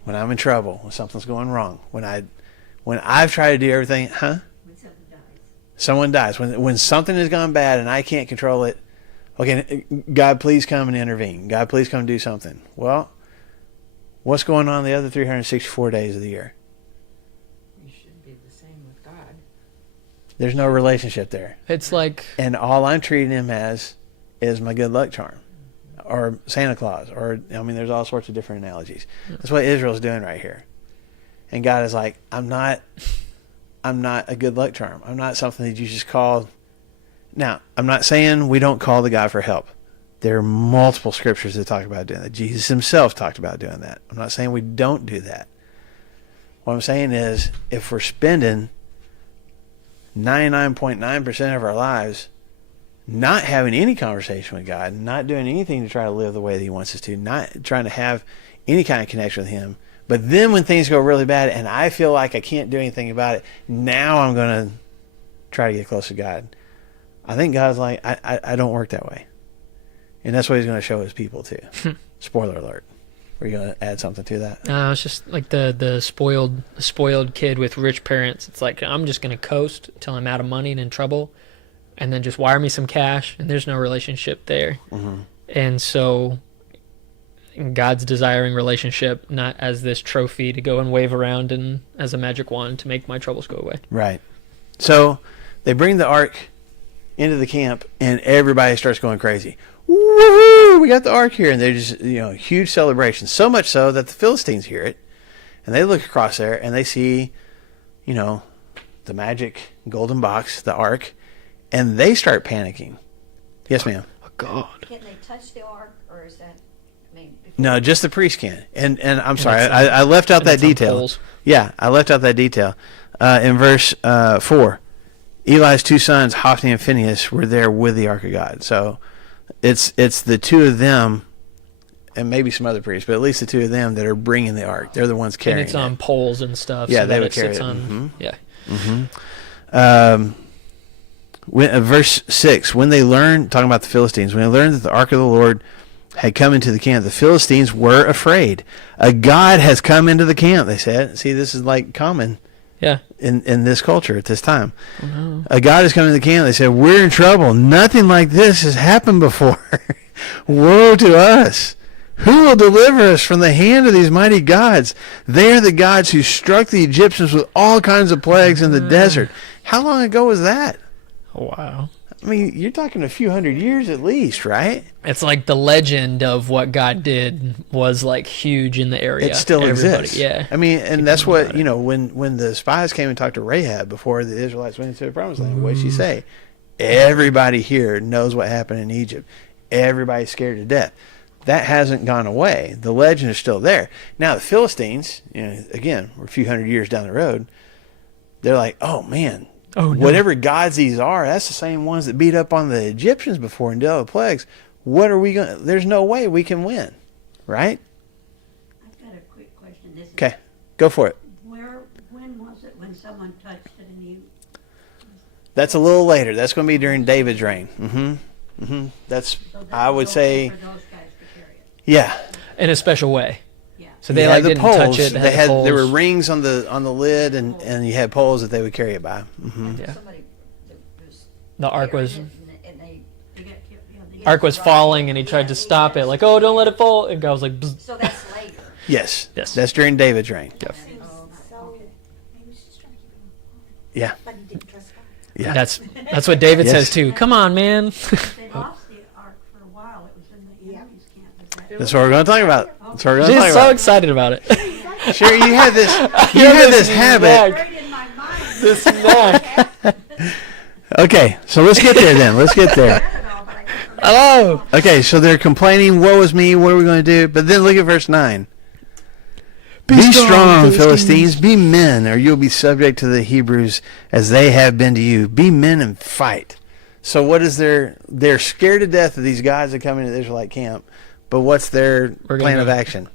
When I'm in trouble, when something's going wrong, when I've tried to do everything, When something dies. someone dies, when something has gone bad and I can't control it. Okay, God, please come and intervene. God, please come do something. Well, what's going on the other 364 days of the year? You should be the same with God. There's no relationship there. It's like, And all I'm treating him as is my good luck charm. Or Santa Claus. Or, I mean, there's all sorts of different analogies. That's what Israel's doing right here. And God is like, I'm not a good luck charm. I'm not something that you just call. Now, I'm not saying we don't call to God for help. There are multiple scriptures that talk about doing that. Jesus himself talked about doing that. I'm not saying we don't do that. What I'm saying is, if we're spending 99.9% of our lives not having any conversation with God, not doing anything to try to live the way that he wants us to, not trying to have any kind of connection with him, but then when things go really bad and I feel like I can't do anything about it, now I'm going to try to get close to God. I think God's like, I don't work that way. And that's what he's going to show his people too. Spoiler alert. Were you going to add something to that? it's just like the spoiled kid with rich parents. It's like, I'm just going to coast till I'm out of money and in trouble, and then just wire me some cash, and there's no relationship there. Mm-hmm. And so God's desiring relationship, not as this trophy to go and wave around and as a magic wand to make my troubles go away. Right. So they bring the ark into the camp, and everybody starts going crazy. Woohoo! We got the ark here, and they're just, huge celebration. So much so that the Philistines hear it, and they look across there, and they see, the magic golden box, the ark, and they start panicking. Yes, ma'am. Oh, God. Can they touch the ark, or is that, before- No, just the priest can. And I'm sorry, it's I left out and that it's on detail. poles. Yeah, I left out that detail. In verse 4, Eli's two sons, Hophni and Phinehas, were there with the ark of God. So it's the two of them, and maybe some other priests, but at least the two of them that are bringing the ark. They're the ones carrying And it's on it. poles and stuff. Yeah, so they that would it carry sits it. on. Mhm. Yeah. Verse 6, when they learned, talking about the Philistines, when they learned that the ark of the Lord had come into the camp, the Philistines were afraid. A god has come into the camp, they said. See, this is like common Yeah. in this culture at this time. Oh, no. A god has come into the camp. They said, we're in trouble. Nothing like this has happened before. Woe to us. Who will deliver us from the hand of these mighty gods? They are the gods who struck the Egyptians with all kinds of plagues in the desert. How long ago was that? Oh, wow. I mean, you're talking a few hundred years at least, right? It's like the legend of what God did was like huge in the area. It still Everybody- exists. Yeah. I mean, and People that's know what, about it. when the spies came and talked to Rahab before the Israelites went into the promised land, what did she say? Everybody here knows what happened in Egypt. Everybody's scared to death. That hasn't gone away. The legend is still there. Now, the Philistines, again, we're a few hundred years down the road, they're like, oh, man, Oh, no. whatever gods these are, that's the same ones that beat up on the Egyptians before and dealt with plagues. What are we going to, there's no way we can win, right? I've got a quick question. This is, Okay, go for it. when was it when someone touched it and you? That's a little later. That's going to be during David's reign. That's, So that I was would okay say, for those guys to carry it. yeah. In a special way. Yeah. So they You like had the didn't poles. touch it. They the had there were poles. rings on the lid, and you had poles that they would carry it by. Yeah. Somebody that was The ark was carrying it, and they, They got killed. Yeah, they ark was falling, and he tried to stop it. Like, oh, don't let it fall. And God was like, bzz. so that's later. Yes, Yes. that's during David's reign. Yep. Seems so, maybe he was just trying to keep him Yeah, but he didn't trust God. yeah. That's what David Yes. says too. Come on, man. They lost the ark for a while. It was in the Yeah. enemy's camp. Is that? That's what we're going to talk about. So we're gonna She's talk so about excited about it. it. Sherry, you have this habit. Right in my mind. This neck. Okay, so let's get there then. Let's get there. Hello. Okay, so they're complaining, woe is me, what are we going to do? But then look at verse 9. Be strong, Philistines, be men, or you'll be subject to the Hebrews as they have been to you. Be men and fight. So what is they're scared to death of these guys that come into the Israelite camp, but what's their plan of action?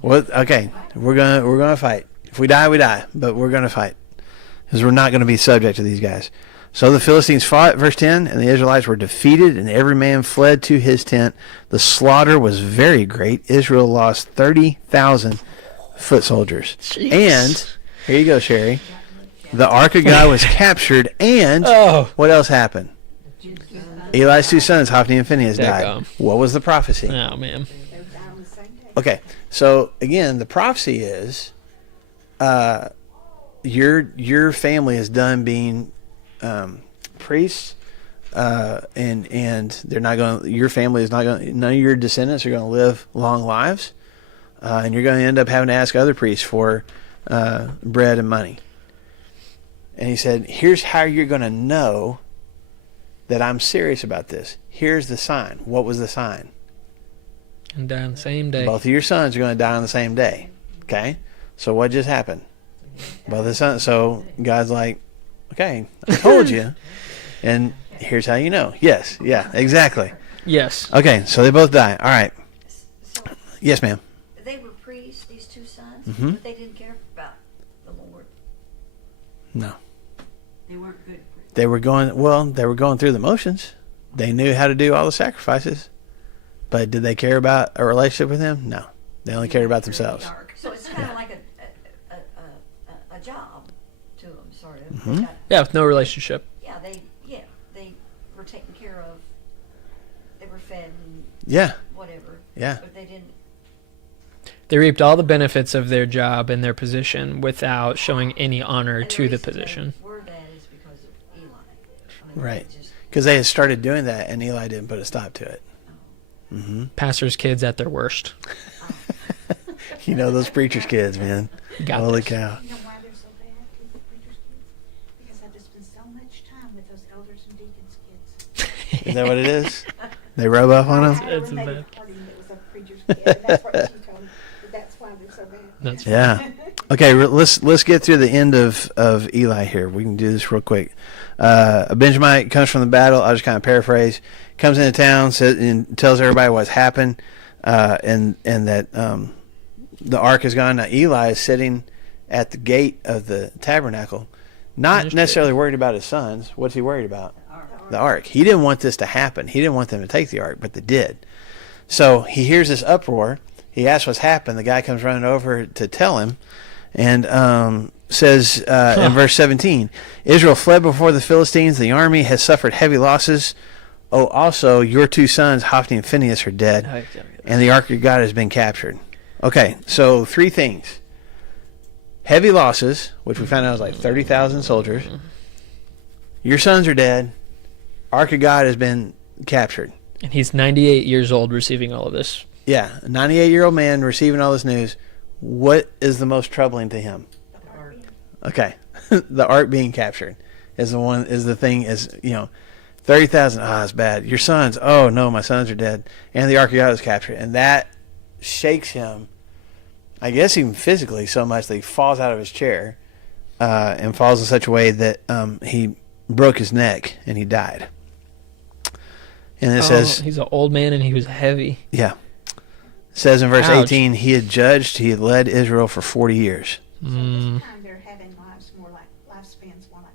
What? Okay, we're gonna fight. If we die, we die, but we're gonna fight because we're not going to be subject to these guys. So the Philistines fought, verse 10, and the Israelites were defeated, and every man fled to his tent. The slaughter was very great. Israel lost 30,000 foot soldiers. Jeez. And here you go, Sherry. The Ark of God was captured, and what else happened? Eli's two sons, Hophni and Phinehas, died. What was the prophecy? Oh, man. Okay, so again, the prophecy is your family is done being priests, and they're not going. Your family is not going. None of your descendants are going to live long lives, and you're going to end up having to ask other priests for bread and money. And he said, "Here's how you're going to know that I'm serious about this. Here's the sign." What was the sign? And die on the same day. Both of your sons are going to die on the same day. Okay, so what just happened? Both the sons. So God's like, okay, I told you, and here's how you know. Yes, yeah, exactly. Yes. Okay, so they both die. All right. So Yes, ma'am. they were priests, these two sons, Mhm. but they didn't care about the Lord. No, They weren't good. they were going. Well, they were going through the motions. They knew how to do all the sacrifices, but did they care about a relationship with Him? No, they only cared about themselves. So it's kind of like a job to them, sort of. They Mhm. got- Yeah, with no relationship. they were taken care of. They were fed and Yeah, whatever. yeah. But they didn't. They reaped all the benefits of their job and their position without showing any honor And to the reason they position. were that is because of Eli. I mean, Right. they just- Because they had started doing that, and Eli didn't put a stop to it. Mm-hmm. Pastors' kids at their worst. You know those preachers' kids, man. Got Holy this. cow. You know why they're so bad with the preacher's kids? Because I just spend so much time with those elders and deacons' kids. Is that what it is? They rub off on I them? had a It's roommate bad. at a party that was a preacher's kid, and that's what she told me. That that's why they're so bad. That's Yeah. Okay, let's get through the end of Eli here. We can do this real quick. A Benjamite comes from the battle. I'll just kind of paraphrase. Comes into town, says, and tells everybody what's happened, and that the ark is gone. Now Eli is sitting at the gate of the tabernacle, not necessarily worried about his sons. What's he worried about? The ark. He didn't want this to happen. He didn't want them to take the ark, but they did. So he hears this uproar. He asks what's happened. The guy comes running over to tell him, and says in verse 17, Israel fled before the Philistines. The army has suffered heavy losses. Oh, also, your two sons, Hophni and Phinehas, are dead, and the ark of God has been captured. Okay, so three things. Heavy losses, which we found out was like 30,000 soldiers. Your sons are dead. Ark of God has been captured. And he's 98 years old receiving all of this. Yeah, a 98-year-old man receiving all this news. What is the most troubling to him? Okay, the ark being captured is the thing. 30,000. Ah, it's bad. Your sons. Oh no, my sons are dead, and the ark of God is captured, and that shakes him. I guess even physically so much that he falls out of his chair, and falls in such a way that he broke his neck and he died. And it says he's an old man and he was heavy. Yeah. It says in verse Ouch. 18, he had led Israel for 40 years. So this time they're having lifespans more like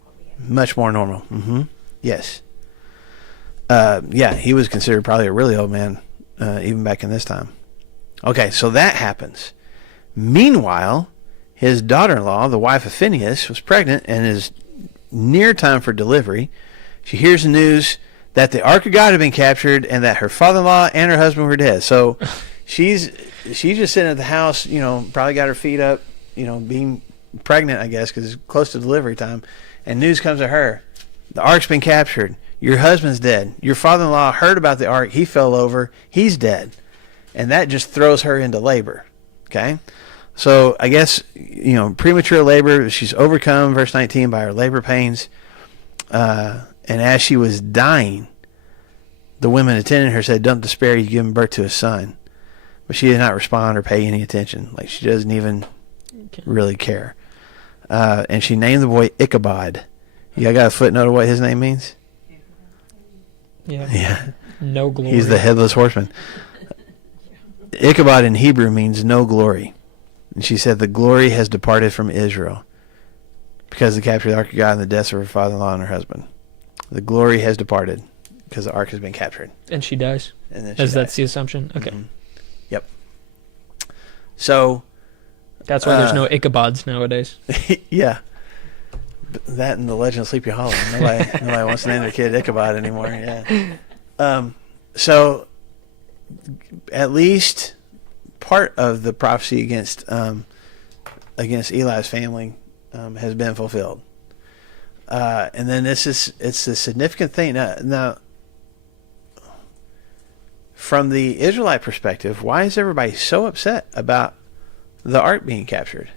what we have. Much more normal. Mm-hmm. Yes. Yeah, he was considered probably a really old man, even back in this time. Okay, so that happens. Meanwhile, his daughter-in-law, the wife of Phinehas, was pregnant and is near time for delivery. She hears the news that the ark of God had been captured and that her father-in-law and her husband were dead. So she's just sitting at the house, probably got her feet up, being pregnant, I guess, because it's close to delivery time. And news comes to her. The ark's been captured. Your husband's dead. Your father-in-law heard about the ark. He fell over. He's dead. and that just throws her into labor. Okay, so I guess premature labor. She's overcome, verse 19, by her labor pains, and as she was dying, the women attending her said, "Don't despair. You've given birth to a son." But she did not respond or pay any attention. Like, she doesn't even really care. And she named the boy Ichabod. You got a footnote of what his name means? Yeah. Yeah. No glory. He's the headless horseman. Ichabod in Hebrew means no glory. And she said, the glory has departed from Israel because of the capture of the ark of God and the deaths of her father-in-law and her husband. The glory has departed because the ark has been captured. And she dies? And then As that's the assumption? Okay. Mm-hmm. Yep. So that's why there's no Ichabods nowadays. yeah. That and the Legend of Sleepy Hollow. Nobody wants to name their kid Ichabod anymore. Yeah. So at least part of the prophecy against Eli's family has been fulfilled. And then it's a significant thing. Now, from the Israelite perspective, why is everybody so upset about the ark being captured?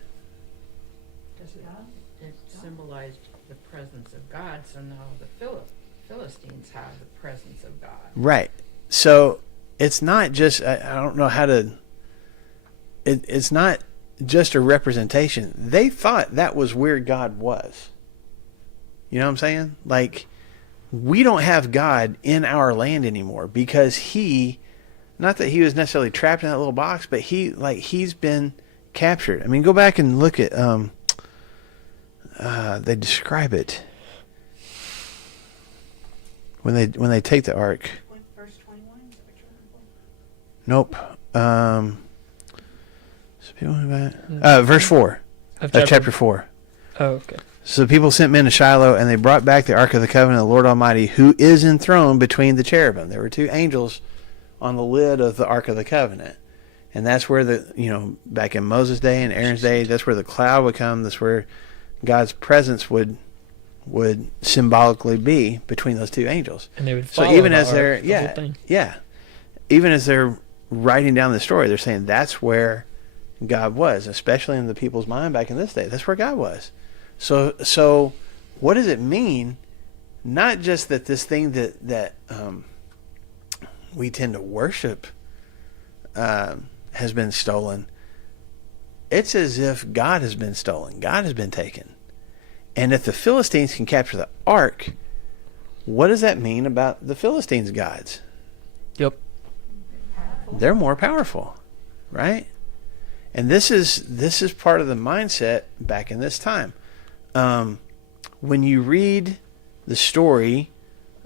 It symbolized the presence of God, so now the Philistines have the presence of God. Right. So it's not just, I don't know how to, it's not just a representation. They thought that was where God was. You know what I'm saying? Like, we don't have God in our land anymore because not that he was necessarily trapped in that little box, but he's been captured. I mean, go back and look at, they describe it when they take the ark. Verse 21, is that what you're looking for? Nope. Verse 4 Of chapter 4. Oh, okay. So the people sent men to Shiloh, and they brought back the Ark of the Covenant of the Lord Almighty, who is enthroned between the cherubim. There were two angels on the lid of the Ark of the Covenant. And that's where back in Moses' day and Aaron's day, that's where the cloud would come. That's where God's presence would symbolically be between those two angels. And they would So follow even the as they're, ark, the whole thing. even as they're writing down the story, they're saying that's where God was, especially in the people's mind back in this day. That's where God was. So what does it mean? Not just that this thing that we tend to worship has been stolen. It's as if God has been stolen. God has been taken. And if the Philistines can capture the ark, what does that mean about the Philistines' gods? Yep. They're more powerful, right? And this is part of the mindset back in this time. When you read the story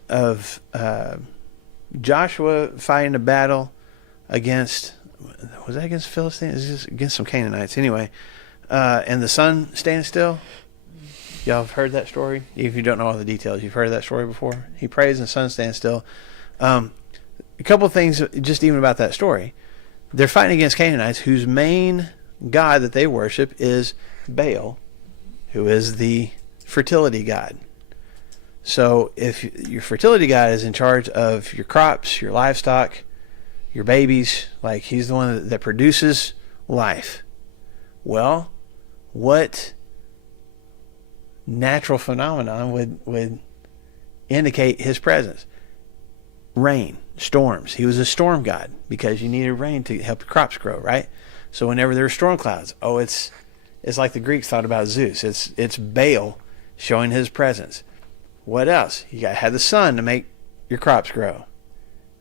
of Joshua fighting a battle against, was that against Philistines? It was against some Canaanites. Anyway, and the sun stands still. Y'all have heard that story? If you don't know all the details, you've heard that story before. He prays and the sun stands still. A couple of things just even about that story. They're fighting against Canaanites whose main god that they worship is Baal, who is the fertility god. So if your fertility god is in charge of your crops, your livestock, your babies, like he's the one that produces life, well, what natural phenomenon would indicate his presence? Rain, storms. He was a storm god because you needed rain to help the crops grow, right? So whenever there were storm clouds, it's like the Greeks thought about Zeus. It's Baal showing his presence. What else? You got to have the sun to make your crops grow,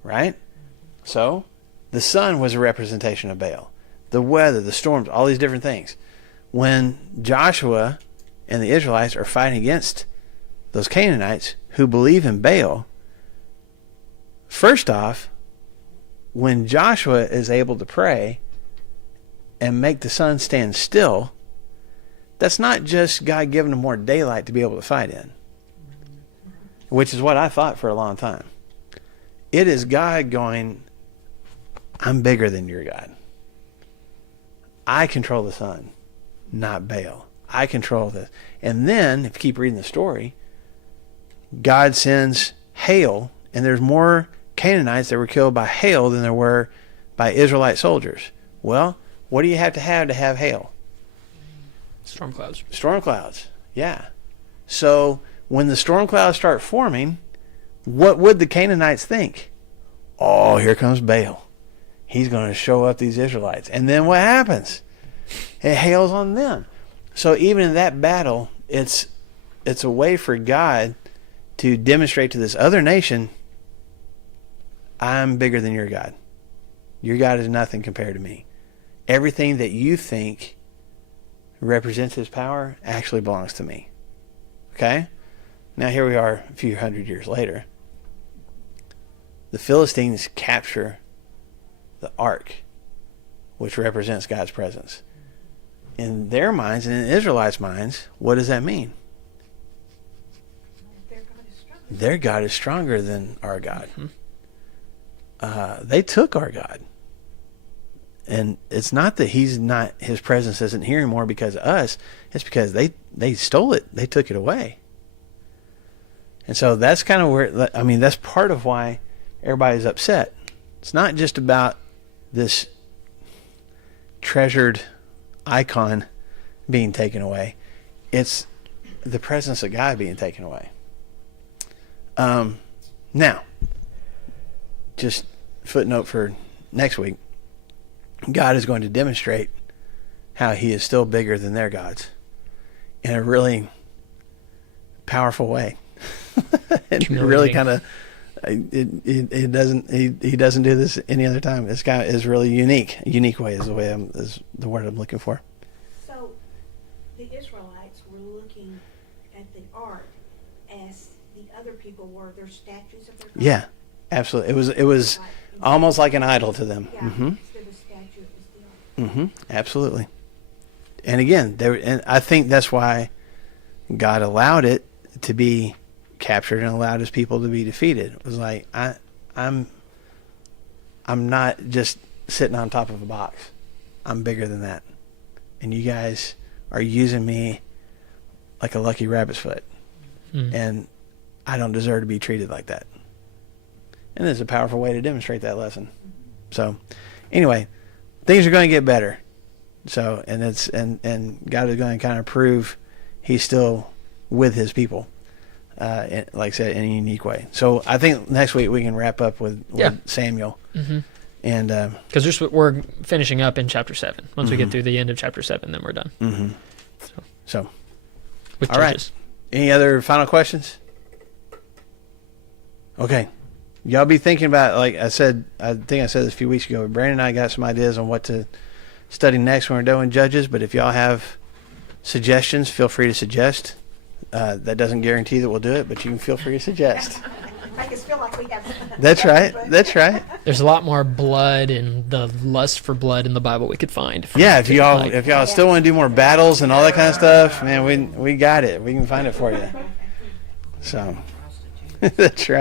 right? So the sun was a representation of Baal. The weather, the storms, all these different things. When Joshua and the Israelites are fighting against those Canaanites who believe in Baal, first off, when Joshua is able to pray and make the sun stand still, that's not just God giving them more daylight to be able to fight in, which is what I thought for a long time. It is God going, I'm bigger than your God. I control the sun, not Baal. I control this. And then, if you keep reading the story, God sends hail, and there's more Canaanites that were killed by hail than there were by Israelite soldiers. Well, what do you have to have hail? Storm clouds. Storm clouds. Yeah. So when the storm clouds start forming, what would the Canaanites think? Oh, here comes Baal. He's going to show up these Israelites. And then what happens? It hails on them. So even in that battle, it's a way for God to demonstrate to this other nation, I'm bigger than your God. Your God is nothing compared to me. Everything that you think represents his power actually belongs to me. Okay? Now here we are a few hundred years later. The Philistines capture the ark, which represents God's presence. In their minds and in the Israelites' minds, what does that mean? Their God is stronger than our God. They took our God. And it's not that his presence isn't here anymore because of us. It's because they stole it. They took it away. And so that's kind of where, that's part of why everybody's upset. It's not just about this treasured icon being taken away. It's the presence of God being taken away. Now, just footnote for next week, God is going to demonstrate how he is still bigger than their gods in a really powerful way. It really kind of he doesn't do this any other time. This guy is really unique. A unique way is the word I'm looking for. So the Israelites were looking at the ark as the other people were their statues of their God. Yeah, absolutely. It was almost like an idol to them. Yeah, instead of a statue, it was the ark. Absolutely. And again, and I think that's why God allowed it to be captured and allowed his people to be defeated. It was like I'm not just sitting on top of a box. I'm bigger than that. And you guys are using me like a lucky rabbit's foot. And I don't deserve to be treated like that. And it's a powerful way to demonstrate that lesson. So anyway, things are going to get better. So and God is going to kind of prove he's still with his people. Like I said, in a unique way. So I think next week we can wrap up with Samuel. And because we're finishing up in chapter 7. Once we get through the end of chapter 7, then we're done. So with all Judges. right. Any other final questions? Okay. Y'all be thinking about, like I think I said this a few weeks ago, Brandon and I got some ideas on what to study next when we're doing Judges, but if y'all have suggestions, feel free to suggest. That doesn't guarantee that we'll do it, but you can feel free to suggest. Make us feel like we have. That's right. That's right. There's a lot more blood and the lust for blood in the Bible we could find. Yeah, if y'all still want to do more battles and all that kind of stuff, man, we got it. We can find it for you. So that's right.